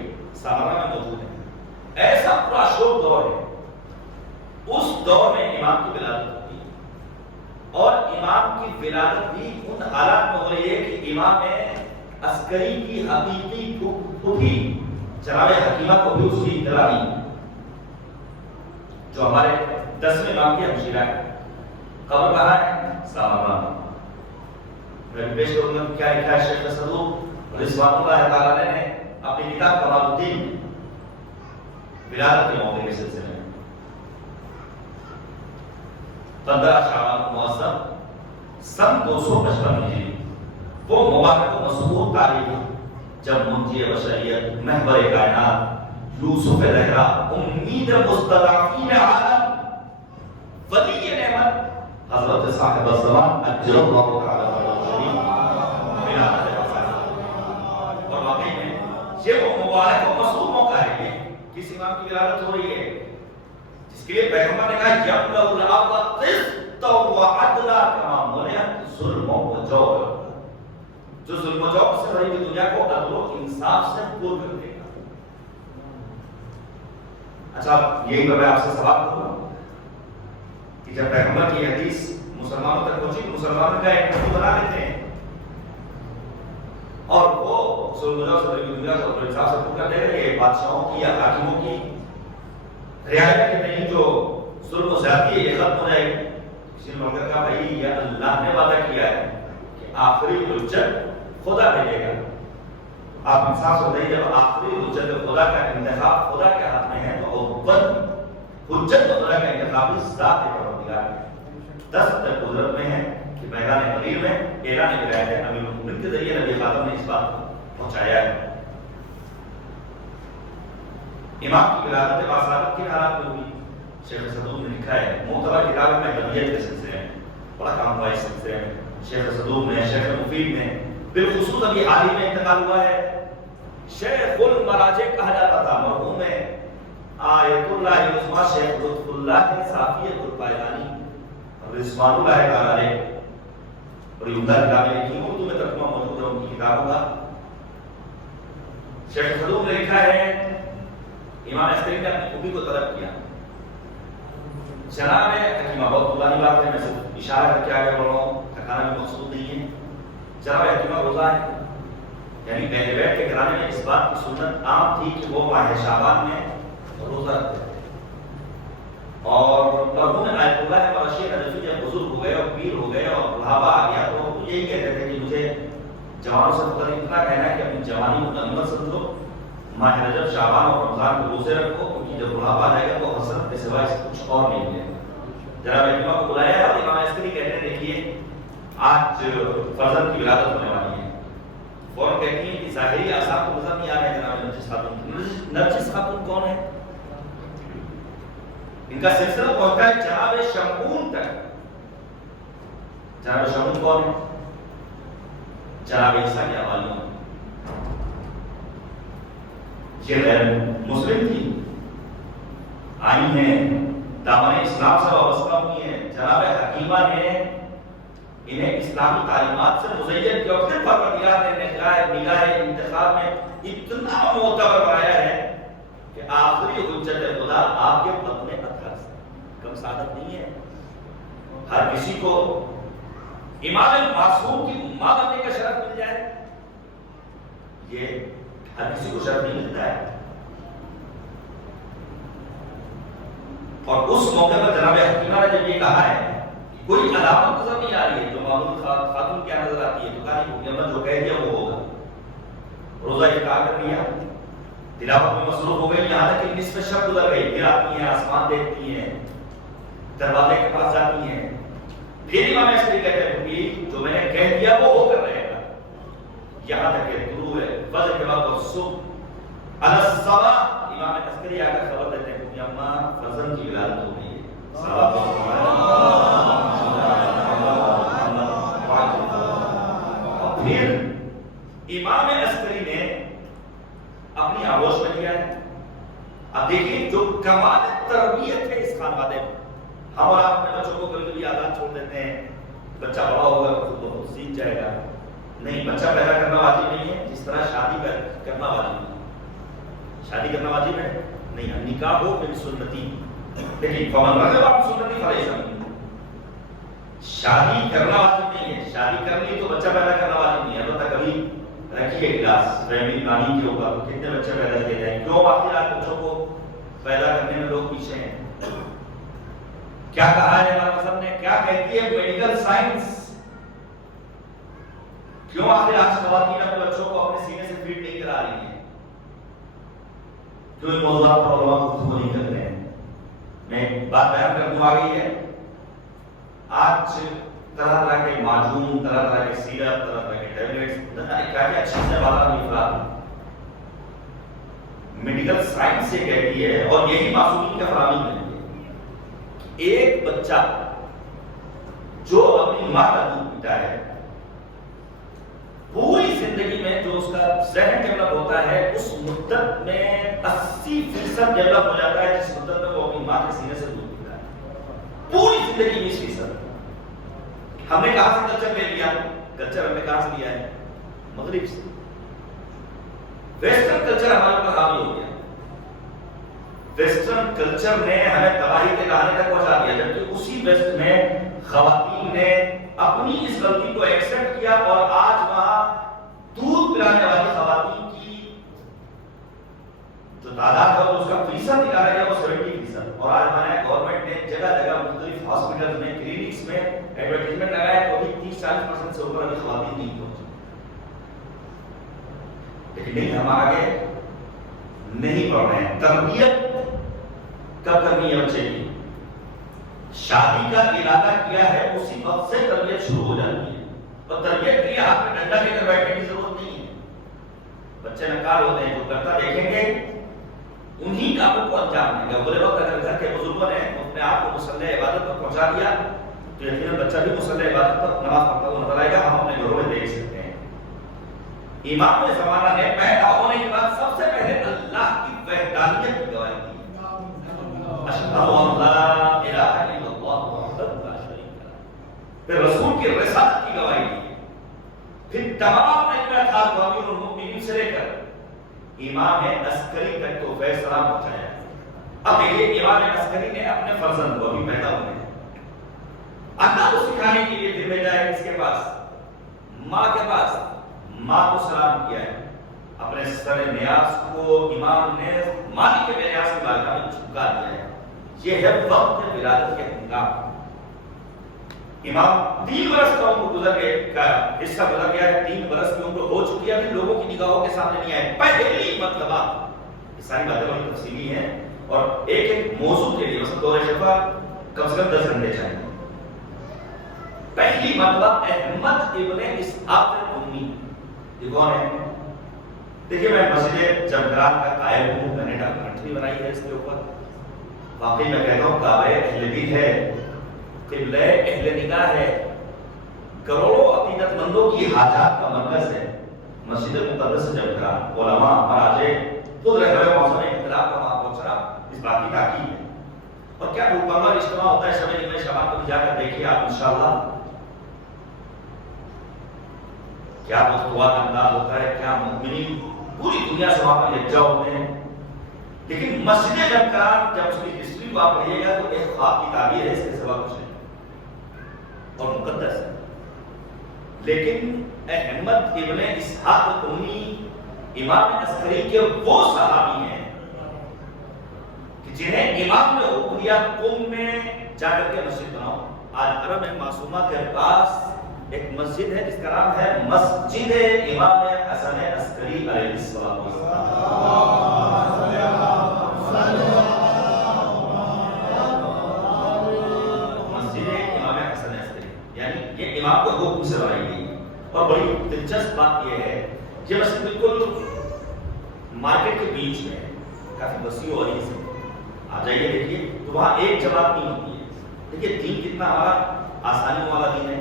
سابقہ میں موجود ہے. ایسا پورا شوق دور ہے. اس دور میں امام کی ولادت ہوتی ہے، اور امام کی ولادت بھی ان حالات میں ہو رہی ہے کہ امام عسکری کی حقیقی پھوپھی جناب حکیمہ کو بھی اس کی اطلاع نہیں، جو ہمارے 10ویں امام کی ہمشیرہ ہے. قبر کہاں ہے؟ سامراں. میں پیش کروں گا کیا لکھا ہے شیخ صدوق رضوان اللہ تعالی نے اپنی کتاب کمال الدین ولادت کے موقع کے سلسلے میں. 15 شعبان المعظم سن 255 ہجری، وہ مبارک و مسرور تاریخ جب منجی بشریت، محور کائنات، یوسف لہرا، امید مستضعفین عالم، ولی نعمت حضرت صاحب الزمان اجر اللہ تعالی شریف ولادت ہے. اور واقعی میں یہ وہ مبارک و مسرور موقع ہے کہ کس امام کی ولادت ہو رہی ہے جس کے لیے پیغمبر نے کہا یملأ الارض قسطا وعدلا کما ملئت ظلم و جور. جو ظلم و جور سے بھری ہوئی دنیا کو عدل و انصاف سے پور کر دے گا. اچھا یہی پر میں آپ سے سوال کروں کہ جب پیغمبر کی حدیث مسلمانوں تک پہنچی تو مسلمانوں کا ایک نظام بنا لیتے ہیں اور وہ ظلم و جور سے بھری ہوئی دنیا کو عدل و انصاف سے پور کر دے گا. یہ بادشاہوں کی یا حاکموں کی رعایت کے نہیں جو ظلم و زیادتی ہے یہ ختم ہو جائے گی. کسی نے موقع کہا بھائی یہ اللہ نے وعدہ کیا ہے کہ آخری حجت خدا بھیجے گا. آپ انصاف سے بتائیے جب آخری حجت خدا کا انتخاب خدا کے ہاتھ میں ہے تو اول حجت خدا کا انتخاب اس ذات پروردگار ہے. 10 تک قدرت میں ہے کہ میدان غدیر میں اعلان ولایت امیر المؤمنین کے ذریعے نبی خاتم نے اس بات کو پہنچایا ہے. امام کی ولادت باصابت کے حالات میں ہوئی. شیخ صدوق نے لکھا ہے معتبر کتاب میں حدیث کے سلسلے میں بڑا کام ہوا اس سلسلے میں. شیخ صدوق نے، شیخ مفید نے بالخصوص ابھی حال ہی میں انتقال ہوا ہے شیخ المراجع کہا جاتا تھا مرحوم آیت اللہ عظمیٰ شیخ لطف اللہ صافی القائلانی رضوان اللہ تعالی علیہ اور یہ عمدہ کتابیں لکھی ہیں، اردو میں ترجمہ موجود ہے ان کی کتابوں کا. شیخ خدوم نے لکھا ہے امام عسکری نے اپنی خوبی کو طلب کیا. جناب حکیمہ بہت پرانی بات ہے، میں صرف اشارہ کر کے آگے بڑھ رہا ہوں، تھکانا بھی مقصود نہیں ہے. جناب حکیمہ روزہ ہے، یعنی پہلے بیٹھ کے گھرانے میں اس بات کی سنت عام تھی کہ وہ ماہ شعبان میں روزہ رکھتے تھے. اور مرحوم آیت اللہ مرشی نجفی جب بزرگ ہو گئے اور پیر ہو گئے اور بڑھاپا آ گیا تو وہ یہی کہتے تھے کہ مجھے جوانوں سے متعلق اتنا کہنا ہے کہ اپنی جوانی کو غنیمت سمجھو، ماہ رجب شعبان اور رمضان کو روزے رکھو، کیونکہ جب بڑھاپا آ جائے گا تو حسرت کے سوائے کچھ اور نہیں ملے گا. جناب حکیمہ کو بلایا ہے اور امام عسکری کہتے ہیں دیکھیے آج فرزند کی ولادت ہونے والی ہے. فوراً کہتی ہیں کہ ظاہری آثار کو نظر نہیں آ رہے جناب نرجس خاتون. نرجس خاتون کون ہے؟ ان کا سلسلہ پہنچتا ہے جناب شمعون تک. جناب شمعون کون ہے؟ جناب عیسیٰ کے حوالوں. یہ غیر مسلم تھی، آئی ہیں دامن اسلام سے وابستہ ہوئی ہیں. جناب حکیمہ نے انہیں اسلامی تعلیمات سے مزین کیا اور پھر پروردگار نے نگاہ انتخاب میں اتنا معتبر بنایا ہے کہ آخری حجت خدا آپ کے اپنے اطہر سے کم سعادت نہیں ہے. ہر کسی کو امام معصوم کی اماں بننے کا شرف مل جائے، یہ ہر کسی کو شرف نہیں ملتا ہے. اور اس موقع پر جناب حکیمہ نے جب یہ کہا ہے کہ کوئی علامت نظر نہیں آ رہی ہے جو معمول خاتون کیا نظر آتی ہے، تو کہا نہیں جو کہہ دیا وہ ہوگا. روزہ افطار کر لیا، تلاوت میں مصروف ہو گئی، یہاں تک کہ نصف شب گزر گئی. پھر آتی ہیں، آسمان دیکھتی ہیں، دروازے کے پاس جاتی ہیں. پھر امام عسکری کہتے ہیں کہ جو میں نے کہہ دیا وہ ہو کر رہے گا. یہاں تک کہ طلوع فجر کے بعد اور صبح علی الصباح امام عسکری آ کر خبر دیتے ہیں کہ اماں فجر کی ولادت ہو گئی ہے. اور پھر امام عسکری نے اپنی آغوش میں لیا ہے. اب دیکھیں جو کمال تربیت ہے اس خانوادے میں. ہم اور آپ اپنے بچوں کو کبھی کبھی آزاد چھوڑ دیتے ہیں، بچہ بڑا ہوگا تو سیکھ جائے گا. نہیں، بچہ پیدا کرنا واجب نہیں ہے، جس طرح شادی کرنا واجب نہیں. شادی کرنا واجب ہے نہیں، نکاح ہو من سنتی، لیکن فمن رغب عن سنتی فلیس منی. شادی کرنا واجب نہیں ہے، شادی کر لی تو بچہ پیدا کرنا واجب نہیں ہے. البتہ کبھی رکھیے کلاس فیملی پلاننگ کے اوپر کتنے بچے پیدا کیے جائیں، کیوں آخر آج بچوں کو پیدا کرنے میں لوگ پیچھے ہیں. کیا کہا ہے ہمارے مذہب نے، کیا کہتی ہے میڈیکل سائنس؟ کیوں آخر آج خواتین اپنے بچوں کو اپنے سینے سے فیڈ نہیں کرا رہی ہیں؟ کیوں ان موضوعات پر علماء گفتگو نہیں کرتے ہیں؟ میں بات بیان کر دوں. آ گئی ہے آج طرح طرح کے معجون، طرح طرح کے سیرپ، طرح طرح کے ٹیبلٹس، کیا کیا چیزیں بازار میں افراد. میڈیکل سائنس سے کہتی ہے اور یہی معصومین کا فراہمی کرتی ہے. ایک بچہ جو اپنی ماں کا دودھ پیتا ہے پوری زندگی میں جو اس کا ذہن ڈیولپ ہوتا ہے اس مدت میں 80% ڈیولپ ہو جاتا ہے جس مدت میں وہ اپنی ماں کے سینے سے دودھ پیتا ہے. پوری زندگی 20%. ہم نے کہاں سے کلچر لے لیا؟ کلچر ہم نے کہاں سے لیا ہے؟ مغرب سے. ویسٹرن کلچر ہمارے اوپر حاوی ہو گیا. ویسٹرن کلچر نے ہمیں تباہی کے کہانے تک پہنچا دیا، جبکہ اسی ویسٹ میں خواتین نے اپنی اس غلطی کو ایکسپٹ کیا اور آج وہاں دودھ پلانے والی خواتین کی جو تعداد ہے اس کا فیصد نکالا گیا وہ 70%. اور آج ہمارے گورنمنٹ نے جگہ جگہ مختلف ہاسپٹل میں، کلینکس میں ایڈورٹائزمنٹ لگایا تو ابھی 30-40% سے اوپر ابھی خواتین نہیں پہنچی. لیکن نہیں، ہم آگے نہیں پڑھ رہے ہیں. تربیت کب کرنی ہے بچے کی؟ شادی کا ارادہ کیا ہے اسی وقت سے تربیت شروع ہو جاتی ہے. اور تربیت کے لیے ہاتھ میں ڈنڈا لے کر بیٹھنے کی ضرورت نہیں ہے. بچے نکال ہوتے ہیں، جو کرتا دیکھیں گے انہی کاموں کو انجام دیں گے. بولے وقت اگر گھر کے بزرگوں نے اپنے آپ کو مصلی عبادت پر پہنچا دیا تو یقیناً بچہ بھی مصلی عبادت پر نماز پڑھتا ہوا نظر آئے گا. ہم اپنے گھروں میں دیکھ سکتے ہیں امام زمانہ نے پیدا ہونے کے بعد سب سے پہلے اللہ کی وحدانیت کی گواہی دی۔ اشہد ان لا الہ الا اللہ وحدہ لا شریک لہ، پھر رسول کی رسالت کی گواہی دی، پھر تمام ائمہ تھا امیر المؤمنین سے لے کر امام عسکری تک تو فیصلہ پہنچایا۔ اب یہ امام عسکری نے اپنے فرزند کو ابھی پیدا ہونے اللہ کو سکھانے کے لیے پھر بھیجا ہے کس کے پاس؟ ماں کے پاس۔ ماں کو سلام کیا ہے، اپنے سر نیاز کو امام نے مالک کے نیاز کی بارگاہ میں جھکا دیا ہے۔ یہ ہے وقت ولادت کے ہنگام۔ امام 3 برس کا عمر گزر گئے کا حصہ گزر گیا ہے، 3 برس کی عمر ہو چکی ہے، ابھی لوگوں کی نگاہوں کے سامنے نہیں آئے۔ پہلی مرتبہ یہ ساری باتیں بڑی تفصیلی ہیں اور ایک ایک موضوع کے لیے مثلا دور شفا کم سے کم 10 گھنٹے چاہیے۔ پہلی مرتبہ احمد ابن اسحاق القمی، یہ کون ہے؟ دیکھیے میں مسجد جمگران کا قائل ہوں، میں نے ڈاکومنٹری بنائی ہے اس کے اوپر۔ واقعی میں کہتا ہوں کعبہ اہل دین ہے، قبلہ اہل نگاہ ہے، کروڑوں عقیدت مندوں کی حاجات کا مرکز ہے مسجد مقدس جمگران۔ علماء مراجع خود رہبر موسم اختلاف کا وہاں پہنچنا اس بات کی تاکید ہے۔ اور کیا مکمل اجتماع ہوتا ہے شب نماز شبان کو جا کر دیکھیے آپ انشاءاللہ، کیا متوازن انداز ہوتا ہے، کیا مومنین پوری دنیا سے وہاں پر یکجا ہوتے ہیں۔ لیکن مسجد جمگران جب اس کی ہسٹری کو آپ پڑھیے گا تو ایک خواب کی تعبیر ہے، اس کے سوا کچھ نہیں اور مقدس ہے۔ لیکن احمد ابن اسحاق القمی امام عسکری کے وہ صحابی ہیں کہ جنہیں امام نے حکم دیا قم میں جا کر کے مسجد بناؤ۔ آج حرم معصومہ کے پاس ایک مسجد ہے جس کا نام ہے مسجد امام حسن عسکری علیہ السلام۔ مسجد امام حسن عسکری یعنی یہ امام کو حکم سے بنائی گئی۔ اور بڑی دلچسپ بات یہ ہے یہ مسجد بالکل مارکیٹ کے بیچ میں ہے، کافی وسیع و عریض ہے۔ آ جائیے دیکھیے تو وہاں ایک جماعت نہیں ہوتی ہے۔ دیکھیے دین کتنا ہمارا آسانی والا دین ہے،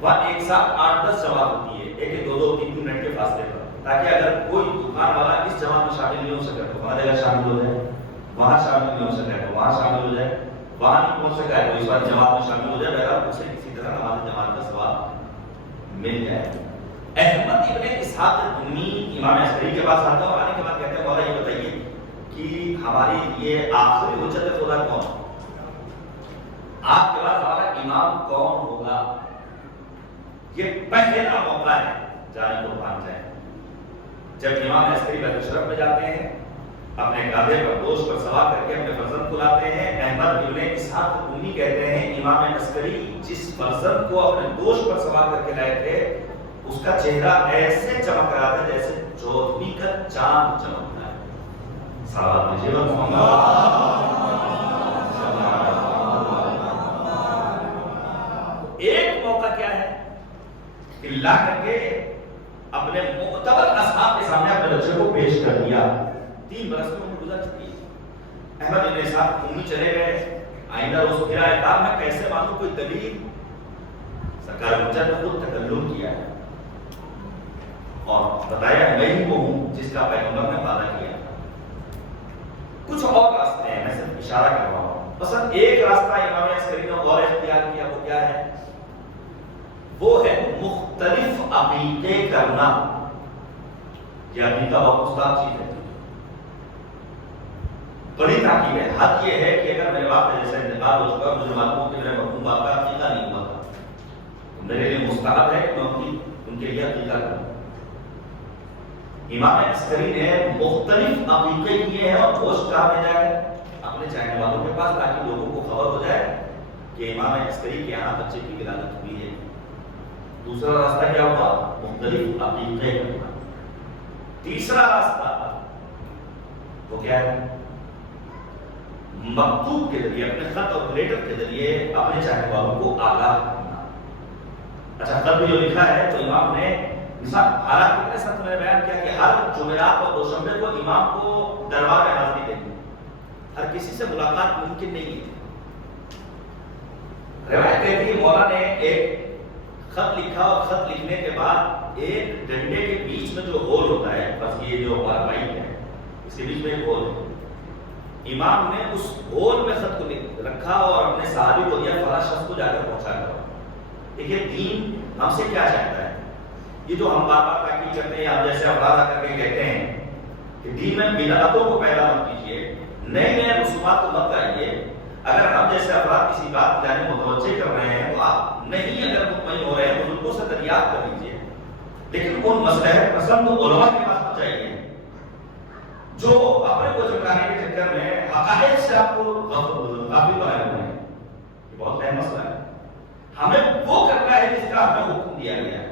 وہاں ایک ساتھ 8-10 جماعت ہوتی ہے، ایک 2-2-3 منٹ کے فاصلے پر، تاکہ اگر کوئی دکان والا اس جماعت میں شامل نہیں ہو سکے تو وہاں جگہ شامل ہو جائے، وہاں شامل نہیں ہو سکے تو وہاں شامل ہو جائے، وہاں نہیں پہنچ سکا ہے تو اس بار جماعت میں شامل ہو جائے، بہرحال اسے کسی طرح نماز جماعت کا ثواب مل جائے۔ احمد ابن اسحاق القمی امام عسکری کے پاس آتا ہے اور آنے کے بعد کہتے ہیں مولا یہ بتائیے کہ ہماری یہ آخری حجت خدا کون ہے؟ آپ کے بعد ہمارا امام کون ہوگا؟ یہ پہلا موقع ہے جانے کو مان جائے۔ جب امام عسکری بیت الشرف میں جاتے ہیں، اپنے گادھے پر دوش پر سوار کر کے اپنے فرزند کو لاتے ہیں، احمد ابن اسحاق القمی کہتے ہیں امام عسکری جس فرزند کو اپنے دوش پر سوار کر کے لائے تھے اس کا چہرہ ایسے چمک رہا تھا جیسے چودھویں کا چاند چمکتا ہے۔ صلوات بھیجیے ایک موقع کیا ہے کہ لا کر کے اپنے معتبر اصحاب کے سامنے اپنے بچے کو پیش کر دیا۔ 3 برس کی عمر گزر چکی ہے۔ احمد ابن اسحاق القمی چلے گئے، آئندہ روز پھر آئے، کہا میں کیسے مانوں کوئی دلیل؟ سرکار بچہ نے خود تکلم کیا ہے اور بتایا میں ہی وہ ہوں جس کا پیغمبر نے وعدہ کیا۔ کچھ اور راستے ہیں، میں صرف اشارہ کر رہا ہوں۔ مثلا ایک راستہ امام عسکری نے اور اختیار کیا، وہ کیا ہے؟ وہ ہے مختلف عقیدے کرنا۔ یہ عقیدہ بہت استاد چیز ہے، بڑی تاکید ہے۔ حد یہ ہے کہ اگر میرے باپ کا جیسا انتقال ہو چکا مجھے معلوم ہو کہ میرے مرحوم باپ کا عقیدہ نہیں ہوا تھا، میرے لیے مستحب ہے کہ میں ان کے لیے عقیدہ کروں۔ امام عسکری نے مختلف عقیدے کیے ہیں اور گوشت کہاں بھیجا ہے؟ اپنے چاہنے والوں کے پاس، تاکہ لوگوں کو خبر ہو جائے کہ امام عسکری کے یہاں بچے کی ولادت ہوئی ہے۔ دوسرا راستہ کیا ہوا؟ مختلف عقیدے کرنا۔ تیسرا راستہ وہ کیا ہے؟ مکتوب کے ذریعے، اپنے خط اور لیٹر کے ذریعے اپنے چاہنے والوں کو آگاہ کرنا۔ اچھا خط میں جو لکھا ہے تو امام نے حالات کتنے سخت میں بیان کیا کہ ہر جمعرات اور دوشنبے کو امام کو دربار میں حاضری دینی، ہر کسی سے ملاقات ممکن نہیں ہے۔ روایت کہتی ہے مولا نے ایک خط لکھا اور خط لکھنے کے بعد ایک ڈنڈے کے بیچ میں جو ہول ہوتا ہے، بس یہ جو ہمارا مائک ہے اس کے بیچ میں ایک ہول ہے، امام نے اس ہول میں خط کو رکھا اور اپنے صحابی کو دیا، فلاں شخص کو جا کر پہنچا کرو۔ دیکھیے دین ہم سے کیا چاہتا ہے، یہ جو ہم بار بار تاکید کرتے ہیں، ہم جیسے افراد آ کر کے کہتے ہیں کہ دین میں بدعتوں کو پیدا مت کیجیے، نئے نئے رسومات کو مت لائیے۔ اگر ہم جیسے افراد کسی بات کی جانب متوجہ کر رہے ہیں تو آپ نہیں اگر مطمئن ہو رہے ہیں بزرگوں سے دریافت کر لیجیے، لیکن ان مسئلہ پسند علماء کے پاس مت جائیے جو اپنے کو چمکانے کے چکر میں حقائق سے آپ کو غافل بنائے ہوئے ہیں۔ یہ بہت اہم مسئلہ ہے، ہمیں وہ کرنا ہے جس کا ہمیں حکم دیا گیا ہے۔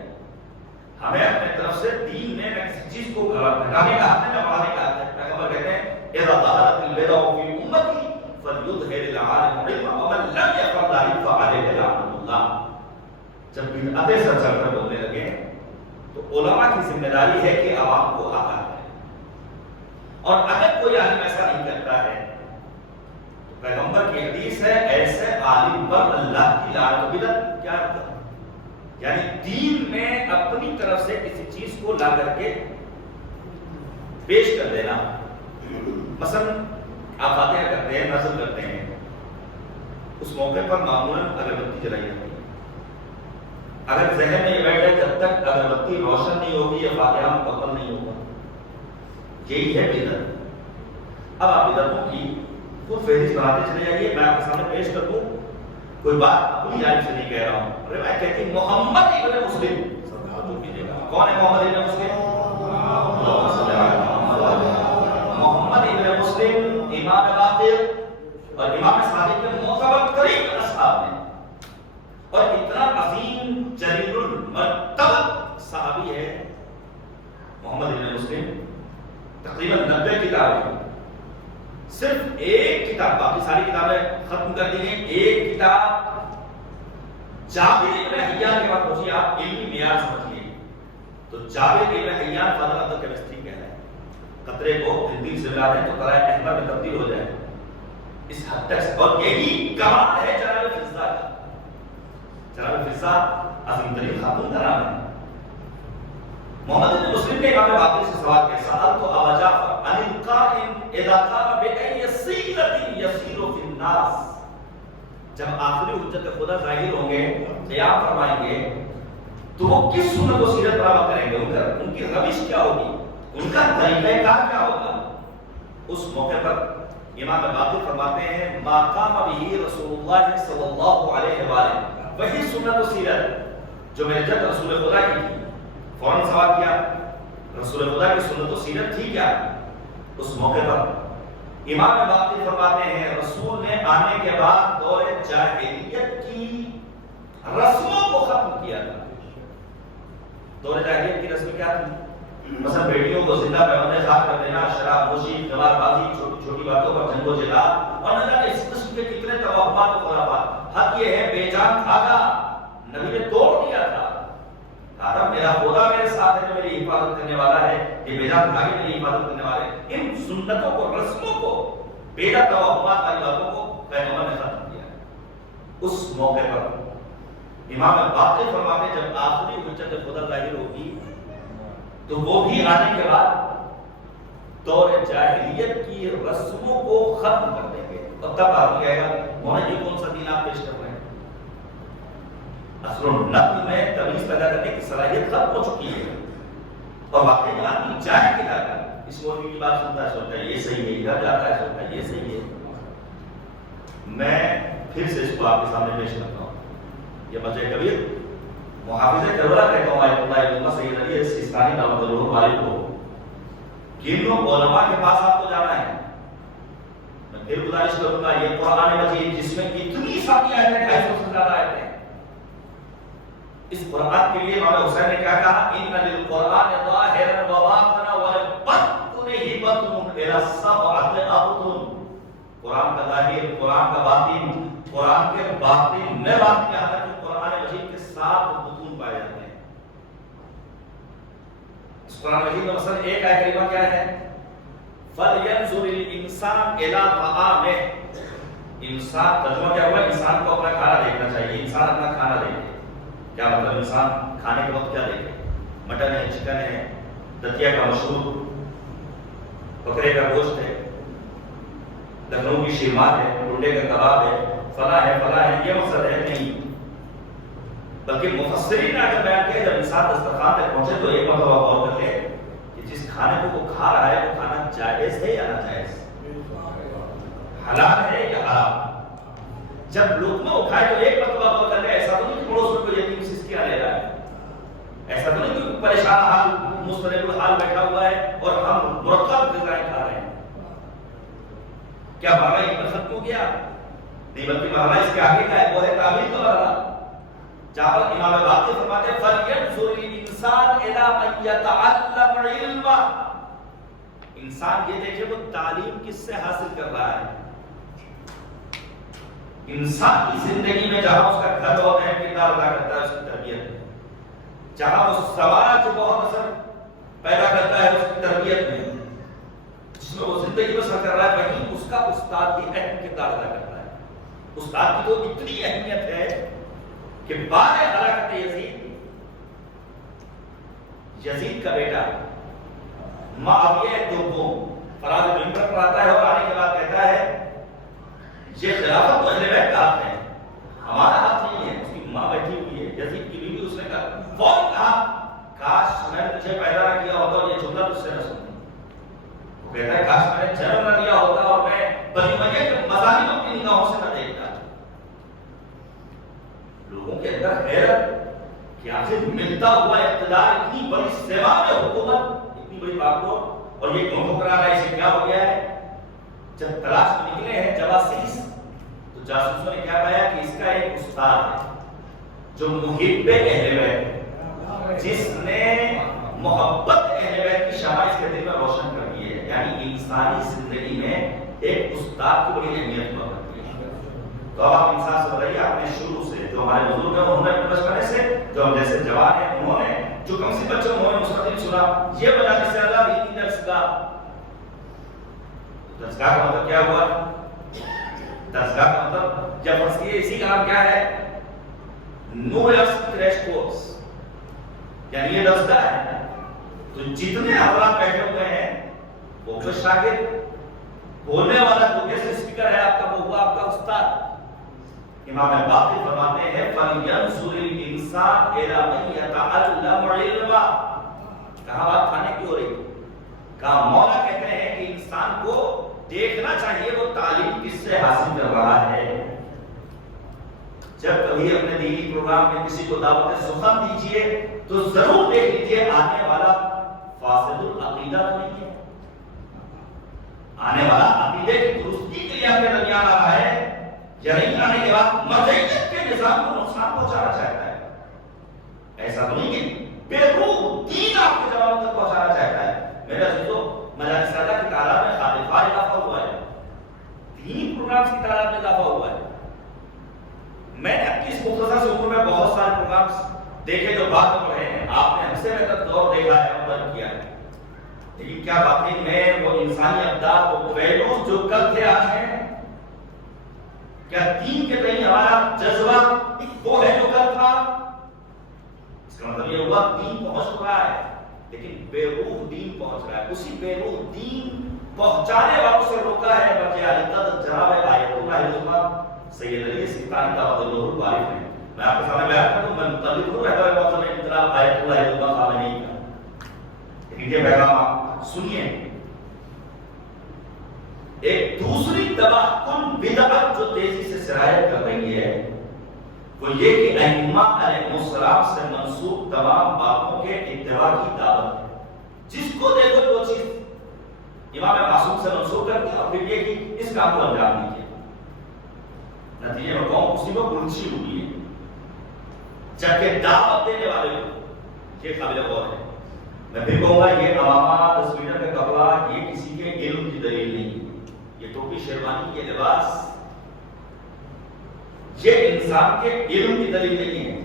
ہمیں اپنے طرف سے دین میں کسی چیز کو گھٹانے کا حق ہے نہ بڑھانے کا حق ہے۔ پیغمبر کہتے ہیں اذا ظهرت البدع في امتي فليظهر العالم علما ومن لم يفعل ذلك فعليه لعنة الله۔ جب بدعتیں سر چڑھ کر بولنے لگے تو علماء کی ذمہ داری ہے کہ عوام کو آگاہ کریں، اور اگر کوئی عالم ایسا نہیں کرتا ہے تو پیغمبر کی حدیث ہے ایسے عالم پر اللہ کی لعنت۔ بدعت کیا مطلب؟ یعنی دین میں اپنی طرف سے کسی چیز کو لا کر کے پیش کر دینا۔ مثلا آپ فاتحہ کرتے ہیں، نظر کرتے ہیں، اس موقع پر معمولاً اگربتی جلائی جاتی ہے۔ اگر ذہن میں یہ بیٹھ جائے جب تک اگربتی روشن نہیں ہوگی یا فاتحہ مکمل نہیں ہوگا، یہی ہے بدعت۔ اب آپ بدعتوں کی خود فہرست بناتے چلے جائیے، میں آپ کے سامنے پیش کر دوں، کوئی بات اپنی جانب سے نہیں کہہ رہا ہوں، روایت کہتی ہے محمد ابن مسلم، کون ہے محمد ابن مسلم؟ محمد ابن مسلم امام باقر اور امام صادق کے معتبر ترین اصحاب ہیں، اور اتنا عظیم جلیل المرتبہ صحابی ہے محمد ابن مسلم، تقریباً 90 کتابیں، صرف ایک کتاب، باقی ساری کتابیں ختم کر دی گئی، ایک کتاب جابر ابن حیان کے بعد پہنچی۔ آپ علمی معیار سمجھیے تو جابر ابن حیان فادر آف دا کیمسٹری کہنا ہے، قطرے کو دل سے ملا دیں تو طرح احمر میں تبدیل ہو جائے، اس حد تک۔ اور یہی کمال ہے جناب فضہ کا۔ جناب فضہ عظیم ترین خاتون کا نام ہے۔ محمد بن مسلم نے امام باقر سے سوال کیا، سألت ابا جعفر عن القائم اذا قام بأي صيغة يسير في الناس۔ جب آخری حجت خدا ظاہر ہوں گے، قیام فرمائیں گے، تو وہ کس سنت و سیرت پر عمل کریں گے؟ ان کی روش کیا ہوگی؟ ان کا طریقہ کار کیا ہوگا؟ اس موقع پر امام باقر فرماتے ہیں ما قام به رسول اللہ صلی اللہ علیہ وآلہ، وہی سنت و سیرت جو میرے جد رسول خدا کی تھی۔ فوراً سوال کیا رسول خدا کی سنت و سیرت تھی کیا؟ اس موقع پر امام باقر فرماتے ہیں رسول نے آنے کے بعد دور جاہلیت کی رسموں کو ختم کیا تھا۔ دور جاہلیت کی رسمیں کیا تھی؟ مثلا بیٹیوں کو زندہ پیوندے خاک کر دینا، شراب نوشی، قمار بازی، چھوٹی چھوٹی باتوں پر جنگ و جدال، اور نہ جانے اس قسم کے کتنے توہمات و خرافات۔ حق یہ ہے بے جان دھاگا نبی نے توڑ دیا تھا، کہا میرا خدا میرے ساتھ ہے جو میری حفاظت کرنے والا ہے، یہ بے جان دھاگے میری حفاظت کرنے والے ہیں۔ ان سنتوں کو، رسموں کو، بے جان توہمات والی باتوں کو پیغمبر نے ختم کیا۔ اس موقع پر امام باقر فرماتے ہیں جب آخری حجت خدا ظاہر ہوگی تو وہ بھی آنے کے بعد دور جاہلیت کی رسموں کو ختم کر دیں گے، اور تب آدمی کہے گا مولانا یہ کون سا دین آپ پیش کر رہے ہیں؟ اصل و نقل میں تمیز پیدا کرنے کی صلاحیت ختم ہو چکی ہے، اور واقعی آدمی چاہے کہ کیا کرے، اس مولوی کی بات سنتا ہے سوچتا ہے یہ صحیح ہے، ادھر جاتا ہے سوچتا ہے یہ صحیح ہے۔ میں پھر سے اس کو آپ کے سامنے پیش کرتا ہوں، یہ بچے کبیر محافظ کربلا کہتا ہوں آیت اللہ علمہ سید علی سیستانی دعوت الروح والے کو، کن علماء کے پاس آپ کو جانا ہے۔ میں پھر گزارش کروں گا یہ قرآن مجید جس میں اتنی ساری آیتیں، 250 سے زیادہ آیتیں، اس قرآن کے لیے امام حسین نے کیا کہا ان للقرآن ظاہرا و باطنا وللباطن ہبۃ الی السبعۃ ابطن۔ قرآن کا ظاہر، قرآن کا باطن، قرآن کے باطن میں بات کیا ہے کہ قرآن مجید کے 7 بطون پائے جاتے ہیں۔ اس قرآن مجید میں مثلا ایک آیت کریمہ کیا ہے؟ فَلْيَنْظُرِ الْإِنسَانُ إِلَىٰ طَعَامِهِ۔ انسان ترجمہ کیا ہوا ہے؟ انسان کو اپنا کھانا دیکھنا چاہیے، انسان اپنا کھانا دیکھے۔ کیا مطلب انسان کھانے کے وقت کیا دیکھے؟ مٹن ہے، چکن ہے، دتیا کا مشہور بکرے کا گوشت ہے، لکھنؤ کی شیرمات ہے، ٹنڈے کا کباب ہے، فلاں ہے فلاں ہے، یہ مقصد ہے نہیں. بلکہ مفسرین نے اگر بیان کیا جب انسان دسترخوان تک پہنچے تو ایک مرتبہ غور کر لے کہ جس کھانے کو وہ کھا رہا ہے وہ کھانا جائز ہے یا ناجائز، حلال ہے یا حرام. جب لقمہ اٹھائے تو ایک مرتبہ غور کر لے. ایسا تو نہیں کہ پڑوس میں کوئی یتیم سسکیاں لے رہا ہے، ایسا تو نہیں کہ پریشان حال مضطرب الحال بیٹھا ہوا ہے اور ہم مرتب غذائیں کھا رہے ہیں. کیا مرحلہ ایک پر ختم ہو گیا؟ نہیں، بلکہ مرحلہ اس کے آگے کا ہے، وہ ہے تعبیر کا مرحلہ، جہاں پر امام باقر فرماتے ہیں فَلْيَنْظُرِ الْإِنسَانُ إِلَىٰ مَنْ يَتَعَلَّمُ عِلْمًا. انسان یہ دیکھے وہ تعلیم کس سے حاصل کر رہا ہے. انسان کی زندگی میں جہاں اس کا گھر اور اہم کردار ادا کرتا ہے اس کی تربیت میں، جہاں وہ سماج بہت اثر پیدا کرتا ہے اس کی تربیت میں، جس میں وہ زندگی بسر کر رہا ہے، وہیں اس کا استاد بھی اہم کردار ادا کرتا ہے. استاد کی تو اتنی اہمیت ہے کہ بعد ہلاکت یزید کا بیٹا معاویہ دوم فراز منبر پر آتا ہے اور آنے کے بعد کہتا ہے یہ خلافت تو اہل بیت کا ہاتھ ہے، ہمارا ہاتھ نہیں ہے. اس کی ماں بیٹھی ہوئی ہے، یزید کی بیوی، اس نے کہا فوراً کہا کاش میں نے تجھے پیدا نہ کیا ہوتا اور یہ جملہ تجھ سے نہ سنتی. وہ کہتا ہے کاش میں نے جنم نہ لیا ہوتا اور میں بنی امیہ کے مظالم اپنی نگاہوں سے نہ دیکھتا. لوگوں کے اندر حیرت کہ آخر ملتا ہوا اقتدار، اتنی بڑی سیوا میں حکومت، اتنی بڑی باغدور، اور یہ کیوں ٹھکرا رہا ہے، اسے کیا ہو گیا ہے؟ جب تلاش میں نکلے ہیں جواسیس تو جاسوسوں نے کیا پایا کہ اس کا ایک استاد ہے جو محب اہل بیت، جس نے محبت اہل بیت کی شمع اس کے دل میں روشن کر دی ہے. یعنی انسانی زندگی میں ایک استاد کی بڑی اہمیت ہوا کرتی ہے. تو اب آپ انسان سے بتائیے، آپ نے شروع سے جو ہمارے بزرگ ہیں انہوں نے اپنے بچپنے سے، جو ہم جیسے جوان ہیں انہوں نے جو کم سی بچوں انہوں نے مستقل سنا، یہ بجانے سے اللہ دینی درسگاہ. درسگاہ کا مطلب کیا ہوا؟ درسگاہ کا مطلب جب فرض کیے اسی کا نام کیا ہے؟ نو ایئرس کریش کورس، یعنی یہ درسگاہ ہے. تو جتنے حضرات بیٹھے ہوئے ہیں وہ جو شاگرد، بولنے والا جو گیسٹ اسپیکر ہے آپ کا وہ ہوا آپ کا استاد. امام باقر فرماتے ہیں فَلْيَنْظُرِ الْإِنسَانُ إِلَىٰ مَنْ يَتَعَلَّمُ عِلْمًا. کہاں بات کھانے کی ہو رہی؟ کہاں مولا کہتے ہیں کہ انسان کو دیکھنا چاہیے وہ تعلیم کس سے حاصل کر رہا ہے. جب کبھی اپنے دینی پروگرام میں کسی کو دعوت سخن دیجیے تو ضرور دیکھ لیجیے آنے والا فاسد العقیدہ تو نہیں ہے، آنے والا عقیدے کی درستی کے لیے آپ کے درمیان آ رہا ہے، یعنی آنے کے بعد مذہبیت کے نظام کو نقصان پہنچانا چاہتا ہے. ایسا تو نہیں کہ بے روح دین آپ کے جوانوں تک پہنچانا چاہتا ہے. میرے عزیزو، مجالس سادہ کی تعداد میں خالفار اضافہ ہوا ہے، دینی پروگرامز کی تعداد میں اضافہ ہوا ہے. میں نے اپنی اس مختصر سی عمر میں بہت سارے پروگرامز دیکھے جو بعد میں پڑھے ہیں، آپ نے ہم سے بہتر دور دیکھا ہے اور کیا ہے. لیکن کیا واقعی میں وہ انسانی اقدار وہ ویلوز جو کل تھے آج ہیں؟ کیا دین کے تئیں ہمارا جذبہ وہ ہے جو کل تھا؟ اس کا مطلب یہ ہوا دین پہنچ رہا ہے لیکن بے روح دین پہنچ رہا ہے. اسی بے روح دین پہنچانے والوں سے روکا ہے بچے علیقت جناب آیت اللہ عظمہ سید علی سکتانی دعوت اللہ البارف نے. میں آپ کے سامنے بیان کرتا ہوں، میں متعلق ہوں رہتا ہے موضوع انقلاب آیت اللہ عظمہ خامنئی کا. لیکن یہ پیغام سنیے. ایک دوسری تباہ کن بدعت جو تیزی سے سرایت کر رہی ہے وہ یہ کہ ائمہ علیہ السلام سے منسوب تمام باتوں کے اتباع کی دعوت ہے. جس کو دیکھو جو چیز امام معصوم سے منسوب کر دیا اور پھر یہ کہ اس کام کو انجام دیجیے. نتیجے میں قوم مسلم کو گلچی ہوئی ہے، جبکہ دعوت دینے والے کو یہ قابل غور ہے. میں پھر کہوں گا یہ عوامہ 10 میٹر کا کپڑا یہ کسی کے علم کی دلیل نہیں ہے. یہ ٹوپی شیروانی یہ لباس یہ انسان کے علم کی دلیل نہیں ہے.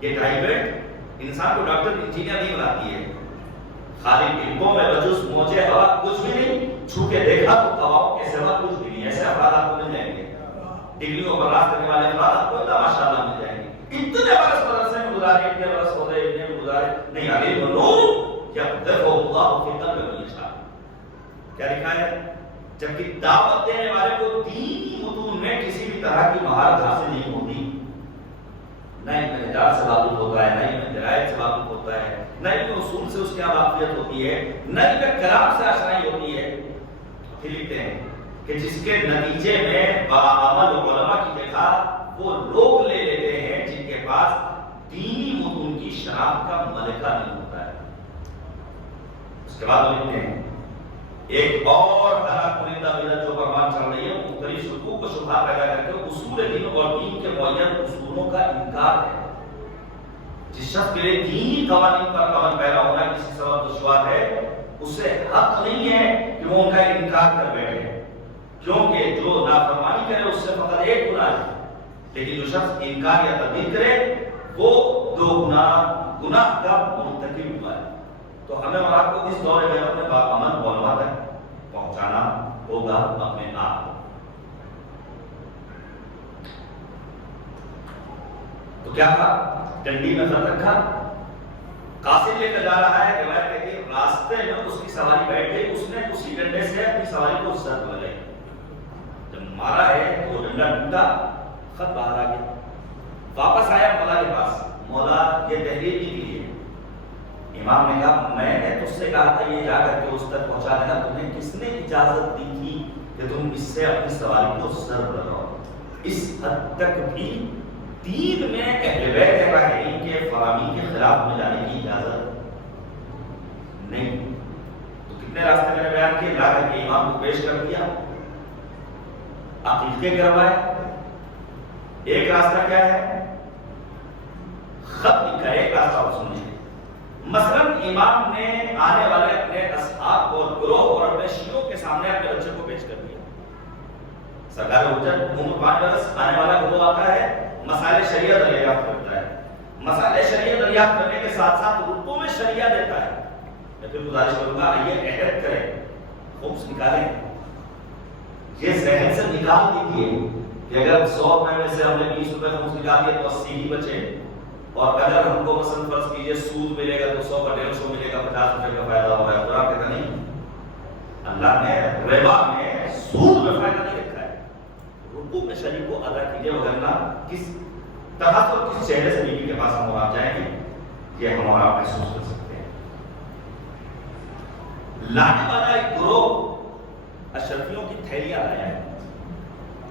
یہ ٹائی بیلٹ انسان کو ڈاکٹر انجینئر نہیں بناتی ہے. خالی علموں میں بجز موجے ہوا کچھ بھی نہیں، چھو کے دیکھا تو ہواؤں کے سوا کچھ بھی نہیں. ایسے افراد آپ کو مل جائیں گے، ڈگریوں پر راست کرنے والے افراد آپ کو ماشاء اللہ مل جائیں گے. اتنے بڑے مدرسے میں کیا لکھا ہے؟ جبکہ دعوت دینے والے کو دینی متون میں کسی بھی طرح کی مہارت حاصل نہیں ہوتی، نہ علم نجات سے واقف ہوتا ہے، نہ علم درایت سے واقف ہوتا ہے، نہ علم اصول سے اس کی واقفیت ہوتی ہے، نہ علم کلام سے آشنائی ہوتی ہے۔ پھر لکھتے ہیں کہ جس کے نتیجے میں باعمل علماء کی جگہ وہ لوگ لے لیتے ہیں جن کے پاس دینی متون کی شناخت کا ملکہ نہیں ہوتا ہے۔ اس کے بعد وہ لکھتے ہیں ایک اور ہلاک کنندہ بدعت جو پروان چل رہی ہے وہ مختلف شکوک و شبہات پیدا کر کے اصول دین اور دین کے معین اصولوں کا انکار ہے۔ جس شخص کے لیے دینی قوانین پر عمل پیدا ہونا کسی سبب دشوار ہے، اسے حق نہیں ہے کہ وہ ان کا انکار کر بیٹھے، کیونکہ جو نافرمانی کرے اس سے فقط ایک گناہ ہے، لیکن جو شخص انکار یا تردید کرے وہ دو گناہ کا مرتکب ہوا ہے۔ تو ہمیں اور آپ کو اس دور غیرت میں باعمل علماء تک پہنچانا ہوگا اپنے آپ کو۔ تو کیا تھا؟ ڈنڈی میں خط رکھا، قاصد لے کر جا رہا ہے، روایت کہتی ہے راستے میں اس کی سواری بیٹھ گئی، اس نے اسی ڈنڈے سے اپنی سواری کو ضرب لگائی، جب مارا ہے تو ڈنڈا ٹوٹا، خط باہر آ گیا۔ واپس آیا مولا کے پاس، مولا یہ تحریر نہیں کی ہے۔ امام نے کہا میں نے تجھ سے کہا تھا یہ جا کر کے اس تک پہنچا دینا، تمہیں کس نے اجازت دی تھی کہ تم اس سے اپنی سواری کو ضرب لگاؤ؟ اس حد تک بھی دین میں اہل بیت طاہرین کے فرامی کے خلاف میں جانے کی اجازت نہیں۔ تو کتنے راستے میں نے بیان کیے، لا کر کے امام کو پیش کر دیا، عقیقے کروائے۔ ایک راستہ کیا ہے؟ خط لکھا ہے، ایک راستہ سنیے۔ مثلا امام نے آنے والے اپنے اصحاب اور گروہ اور اپنے شیعوں کے سامنے اپنے بچے کو پیش کر دیا۔ سرکار حجت عمر 5 برس آنے والا گروہ آتا ہے، مسائل شریعت دریافت کرتا ہے، مسائل شریعت دریافت کرنے کے ساتھ ساتھ اردو میں شریعہ دیتا ہے۔ میں پھر گزارش کروں گا یہ عہد کریں، خبز نکالیں، یہ ذہن سے نکال دیجیے کہ اگر 100 روپے میں سے ہم نے 20 روپے خبز نکال دیے تو 80 ہی بچے، اور اگر ہم کو مثلا فرض کیجئے سود ملے گا تو 100 کا 150 ملے گا، 50 روپے کا فائدہ ہو رہا ہے۔ قرآن کہتا نہیں، اللہ نے ربا میں سود میں فائدہ نہیں رکھا ہے، رکوع میں شریک کو ادا کیجئے، وگرنہ کس طرح تو کس چہرے سے بیوی کے پاس ہم اور آپ جائیں گے یہ ہم اور آپ محسوس کر سکتے ہیں۔ لانے والا ایک گروہ اشرفیوں کی تھیلیاں لایا ہے،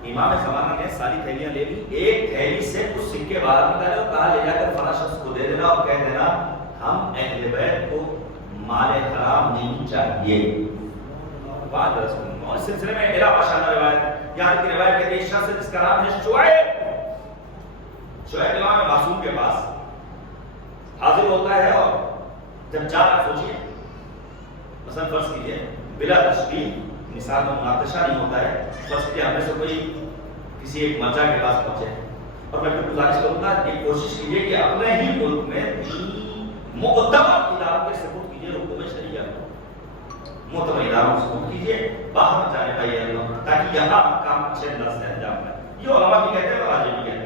امام زمانہ نے ساری تھیلیاں لے لی، ایک تھیلی سے کچھ سکے باہر نکالے اور کہا لے جا کر فلاں شخص کو دے دینا اور کہہ دینا ہم اہل بیت کو مال حرام نہیں چاہیے۔ بات رسول اور اس سلسلے میں میرا ماشاءاللہ روایت یہاں کی روایت کہتی ہے شخص جس کا نام ہے شعیب امام معصوم کے پاس حاضر ہوتا ہے، اور جب جا کر سوچیے مثلا فرض کیجیے بلا تشبیہ مثال میں مناقشہ نہیں ہوتا ہے، فرض کیجیے ہم میں سے کوئی کسی ایک مرجع کے پاس پہنچے، اور میں پھر گزارش کروں گا کہ کوشش کیجیے کہ اپنے ہی ملک میں معتبر اداروں کے سپورٹ کیجیے، رکوع میں شریعہ معتبر اداروں کو سپورٹ کیجیے، باہر میں جانے کا یہ تاکہ یہاں کام اچھے انداز سے انجام پائے۔ یہ علماء بھی کہتے ہیں اور راجے بھی کہتے ہیں۔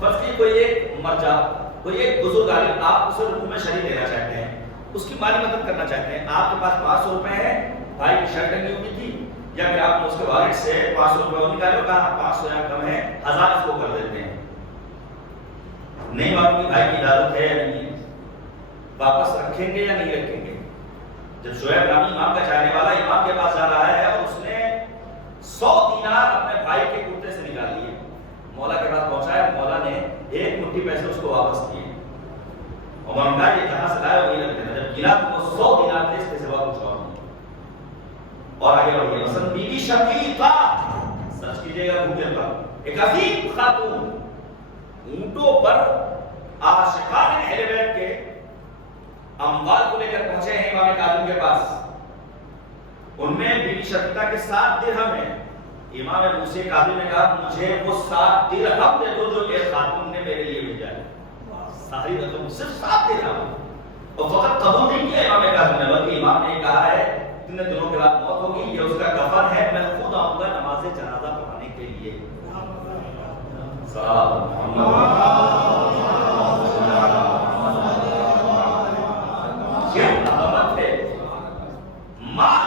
فرض کیجیے کوئی ایک مرجع، کوئی ایک بزرگ عالم، آپ اسے رکوع میں شریک دینا چاہتے ہیں، اس کی مالی مدد کرنا چاہتے ہیں، آپ کے پاس 500 روپے ہے، بھائی کی شرٹ ٹنگی ہوئی تھی، یا پھر آپ نے اس کے والد سے 500 روپے نکالے اور کہا 500 یا کم ہے 1000 اس کو کر دیتے ہیں، نہیں معلوم بھائی کی اجازت ہے یا نہیں، واپس رکھیں گے یا نہیں رکھیں گے؟ جب شعیب نامی امام کا چاہنے والا امام کے پاس جا رہا ہے اور اس نے 100 دینار اپنے بھائی کے کرتے سے نکال لیے، مولا کے پاس پہنچا ہے، مولا نے ایک مٹھی پیسے اس کو واپس کیے، اور نے کہا یہ جہاں سے لایا وہی رکھ دینا، جب گنا تو وہ 100 دینار تھے، اس کے سوا کچھ اور نہیں۔ اور آگے بڑھیے، مثلا بی بی شقیقہ، سرچ کیجیے گا گوگل پر، ایک عظیم خاتون، اونٹوں پر عاشقان اہل بیت کے اموال کو لے کر پہنچے ہیں امام کاظم کے پاس، ان میں بی بی شقیقہ کے 7 درہم ہیں۔ امام موسی کاظم نے کہا مجھے وہ 7 درہم دے دو جو ایک خاتون نے میرے لیے بھیجا ہے، ساری رقم صرف 7 درہم، اور فقط قبول نہیں کیا امام کاظم نے، بلکہ امام نے کہا ہے اتنے دنوں کے بعد موت ہوگی، یہ اس کا کفن ہے، میں خود آؤں گا نماز جنازہ پڑھانے کے لیے۔ ماں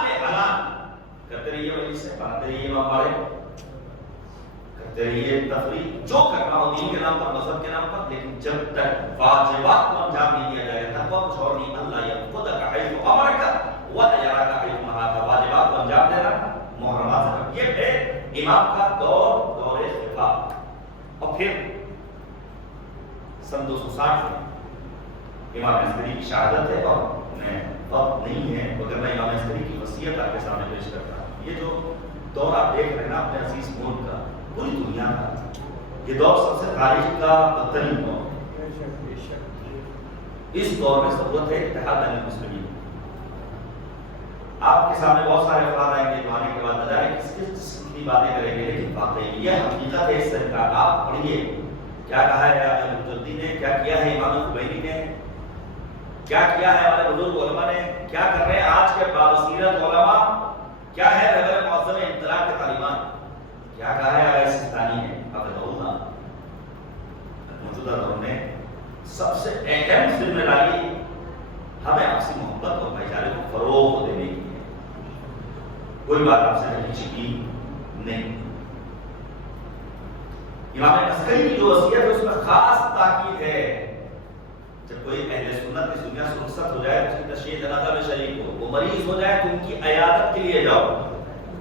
جب تک واجبات کو انجام نہیں دیا جائے گا تقویٰ کچھ اور نہیں، اللہ یقودک حیث امرک ویراک حیث نہاک، واجبات کو انجام دینا، محرمات سے۔ یہ ہے امام کا دور خفا۔ اور پھر سن 260 میں امام عسکری کی شہادت ہے، اور میں وقت نہیں ہے مگر میں امام عسکری کی وصیت آپ کے سامنے پیش کرتا ہوں۔ یہ جو دور آپ دیکھ رہے ہیں نا اپنے عزیز ملک کا، پوری دنیا کا، یہ دور سب سے تاریخ کا بدترین دور ہے۔ اس دور میں ضرورت ہے اتحاد المسلمین۔ آپ کے سامنے بہت سارے افراد آئیں گے جو آنے کے بعد نہ جانے کس قسم کی باتیں کریں گے، لیکن واقعی یہ حقیقت ہے اس سرکار۔ آپ پڑھیے کیا کہا ہے امام مجددی نے، کیا کیا ہے امام خمینی نے، کیا کیا ہے ہمارے بزرگ علماء نے، کیا کر رہے ہیں آج کے بابصیرت علماء، کیا ہے رہبر معظم انقلاب کے تعلیمات، کیا کہا ہے علیہ سلطانی نے، حافظ اللہ۔ موجودہ دور میں سب سے اہم ذمہ داری ہمیں آپسی محبت اور بھائی چارے کو فروغ دینے کی ہے۔ کوئی بات آپ سے نہیں چھپی نہیں۔ امام عسکری کی جو وصیت ہے اس میں خاص تاکید ہے جب کوئی اہل سنت کی دنیا سے رخصت ہو جائے تو اس کی تشییع جنازہ میں شریک ہو، وہ مریض ہو جائے تو ان کی عیادت کے لیے جاؤ۔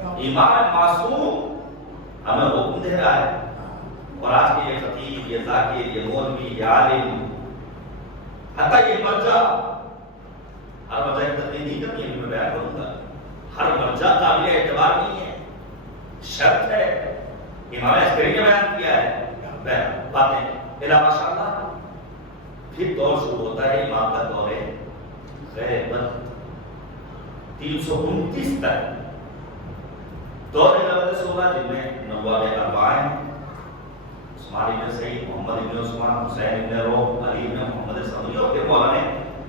امام معصوم ہمیں حکم دے رہا ہے، اور آج کے یہ خطیب، یہ ذاکر، یہ مولوی، یہ عالم، حتیٰ یہ مرجع، ہر مرجع کی تقریر نہیں کرنی ہے، میں بیان کروں گا، ہر مرجع قابل اعتبار نہیں ہے، شرط ہے۔ امام عسکری نے بیان کیا ہے باتیں الا ماشاء اللہ۔ پھر دور شروع ہوتا ہے امام کا دور ہے غیبت، 329 تک دور غیبت سے ہوگا، جن میں نواب اربعہ ہیں، عثمان ابن سعید، محمد ابن عثمان، حسین ابن روح، علی ابن محمد ثانوی، اور پھر مولا نے